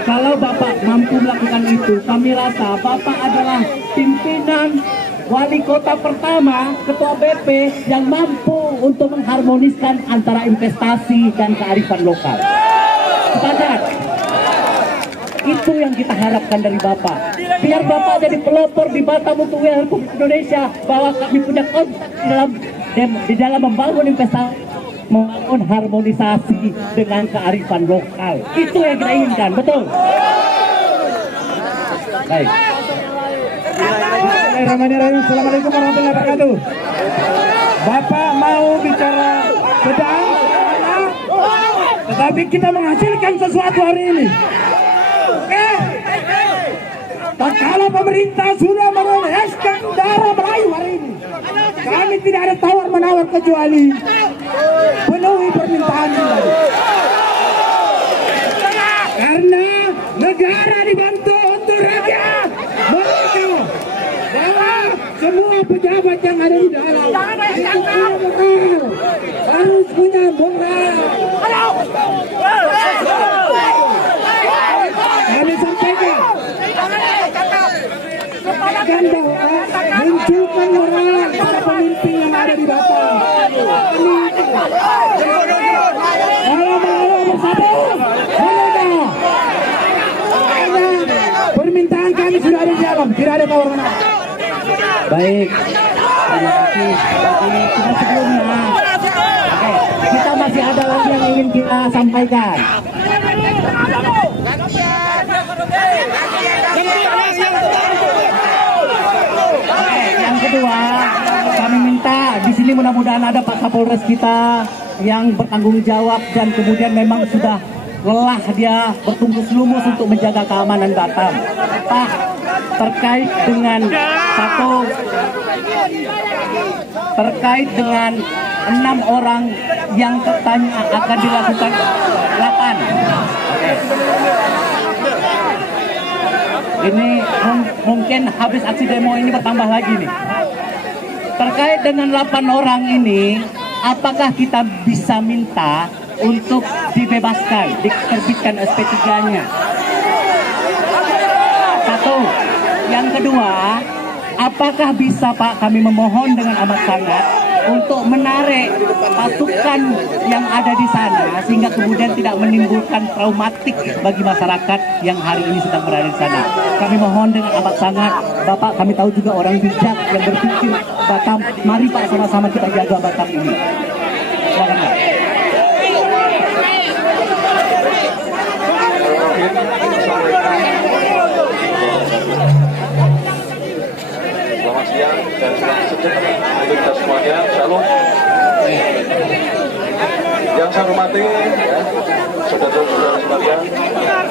kalau Bapak mampu melakukan itu, kami rasa Bapak adalah pimpinan wali kota pertama, ketua BP yang mampu untuk mengharmoniskan antara investasi dan kearifan lokal. Sepakat? Itu yang kita harapkan dari Bapak. Biar Bapak jadi pelopor di Batam untuk wilayah Republik Indonesia, bahwa kami punya konsep di dalam membangun investasi, membangun harmonisasi dengan kearifan lokal. Itu yang kita inginkan, betul? Baik. Bismillahirrahmanirrahim. Assalamualaikum warahmatullahi wabarakatuh. Bapak mau bicara sedang, tetapi kita menghasilkan sesuatu hari ini. Oke? Kalau pemerintah sudah mengeskan darah Melayu hari ini, kami tidak ada tawar-menawar kecuali penuhi permintaan kita. Karena negara dibantu untuk rakyat. Maka bahwa semua pejabat yang ada di dalam harus punya moral. Kami sampaikan dan munculkan moral para pemimpin yang ada di Batam. Kalau bersatu, permintaan kami sudah ada di dalam, tidak ada tawar-menawar. Baik, terima kasih. Tapi kita sebelumnya, kita masih ada lagi yang ingin kita sampaikan. Yang kedua, kami minta di sini mudah-mudahan ada Pak Kapolres kita yang bertanggung jawab dan kemudian memang sudah lelah dia bertungkus lumus untuk menjaga keamanan Batam. Pak, terkait dengan terkait dengan 6 orang yang katanya akan dilakukan 8. Ini mungkin habis aksi demo ini bertambah lagi nih. Terkait dengan 8 orang ini, apakah kita bisa minta untuk dibebaskan, diterbitkan SP3-nya? Satu. Yang kedua, apakah bisa Pak kami memohon dengan amat sangat untuk menarik pasukan yang ada di sana sehingga kemudian tidak menimbulkan traumatik bagi masyarakat yang hari ini sedang berada di sana. Kami mohon dengan amat sangat, Bapak kami tahu juga orang bijak yang berpikir Batam, mari Pak sama-sama kita jaga Batam ini. Silakan Pak. Selamat siang dan selamat sejahtera untuk kita semuanya. Shalom. Yang saya hormati, ya, saudara-saudara sekalian,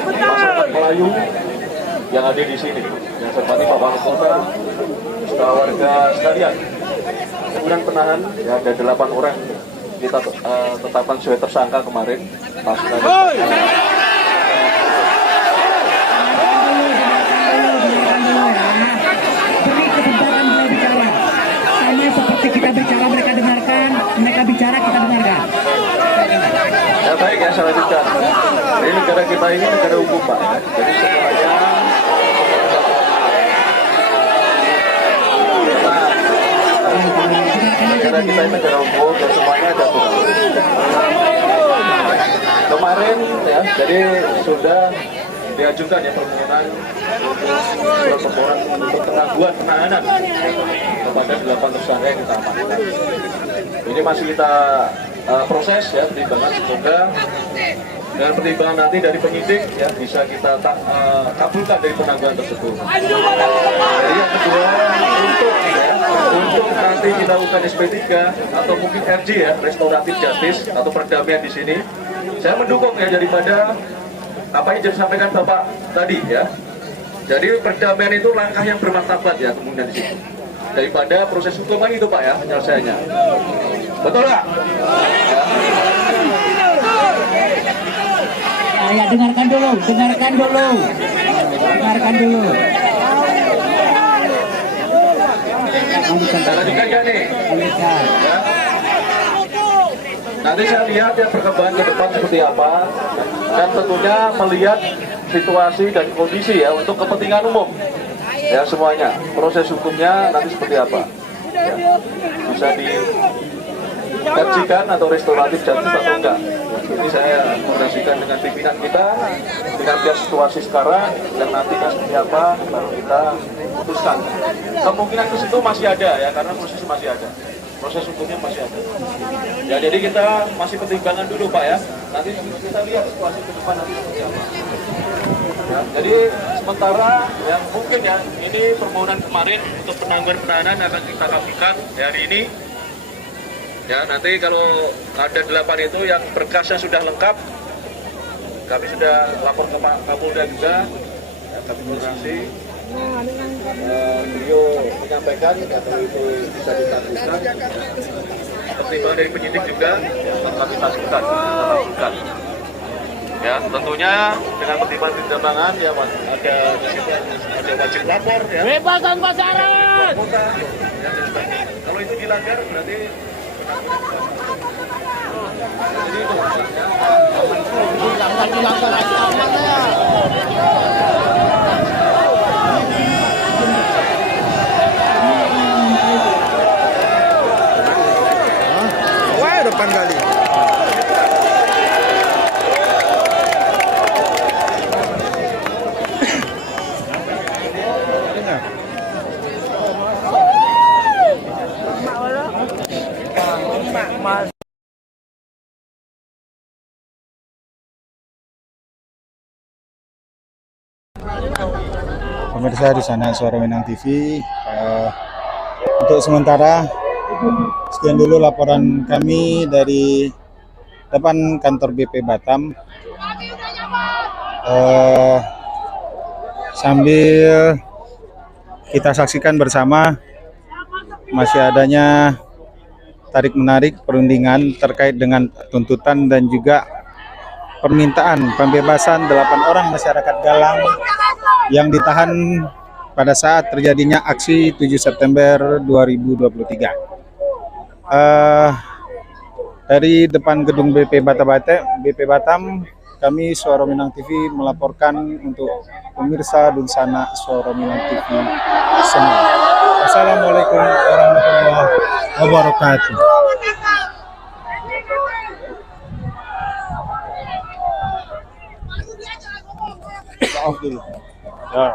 masyarakat Melayu yang ada di sini. Yang saya hormati Bapak Wali Kota, beserta warga sekalian. Kemudian penahan, ya, ada 8 orang kita tetapkan sebagai tersangka kemarin. Mereka bicara, kita dengarkan. Ya baik, ya saya lanjutkan. Jadi negara kita ini negara hukum Pak. Jadi semuanya negara kita ini negara hukum dan semuanya ada aturan. Kemarin ya, jadi sudah diajukan ya permohonan untuk penangguhan penahanan kepada 8 tersangka yang kita amankan. Ini masih kita proses ya pertimbangan, semoga dengan pertimbangan nanti dari penyidik ya bisa kita kabulkan dari penangguhan tersebut. Jadi yang kedua untuk nanti kita lakukan SP3 atau mungkin RJ ya, restoratif justice atau perdamaian di sini, saya mendukung ya daripada apa yang disampaikan Bapak tadi ya. Jadi perdamaian itu langkah yang bermartabat ya kemudian di situ. Daripada proses hukuman itu Pak ya penyelesaiannya. Betul nggak? Ya, dengarkan dulu. Cara juga ya nih. Ya. Nanti saya lihat ya perkembangan ke depan seperti apa, dan tentunya melihat situasi dan kondisi ya untuk kepentingan umum ya semuanya. Proses hukumnya nanti seperti apa? Ya. Bisa dikajikan atau restoratif justice atau enggak? Ini saya koordinasikan dengan pimpinan kita, dengan lihat situasi sekarang dan nanti seperti apa baru kita putuskan. Kemungkinan ke situ masih ada ya karena proses masih ada. Proses hukumnya masih ada. Ya jadi kita masih pertimbangan dulu Pak ya. Nanti kita lihat situasi ke depan nanti seperti apa. Ya, jadi sementara yang mungkin ya ini permohonan kemarin untuk penangguhan penahanan akan kita kabulkan hari ini. Ya nanti kalau ada 8 itu yang berkasnya sudah lengkap, kami sudah lapor ke Pak Kapolda juga. Ya, kami koordinasi. Beliau menyampaikan kalau itu bisa ditangguhkan, pertimbangan dari penyidik juga kami lakukan. Ya tentunya dengan pertimbangan ya ada wajib lapor ya. Bebas tanpa syarat. Ya, kalau itu dilanggar berarti jadi itu depan kali. Pemirsa di sana Suara Minang TV, untuk sementara sekian dulu laporan kami dari depan kantor BP Batam. Sambil kita saksikan bersama masih adanya tarik-menarik perundingan terkait dengan tuntutan dan juga permintaan pembebasan 8 orang masyarakat Galang yang ditahan pada saat terjadinya aksi 7 September 2023. Dari depan gedung BP Batam, kami Suara Minang TV melaporkan untuk pemirsa dan sana Suara Minang TV semua. Assalamualaikum warahmatullahi wabarakatuh. Maaf dulu. Ya.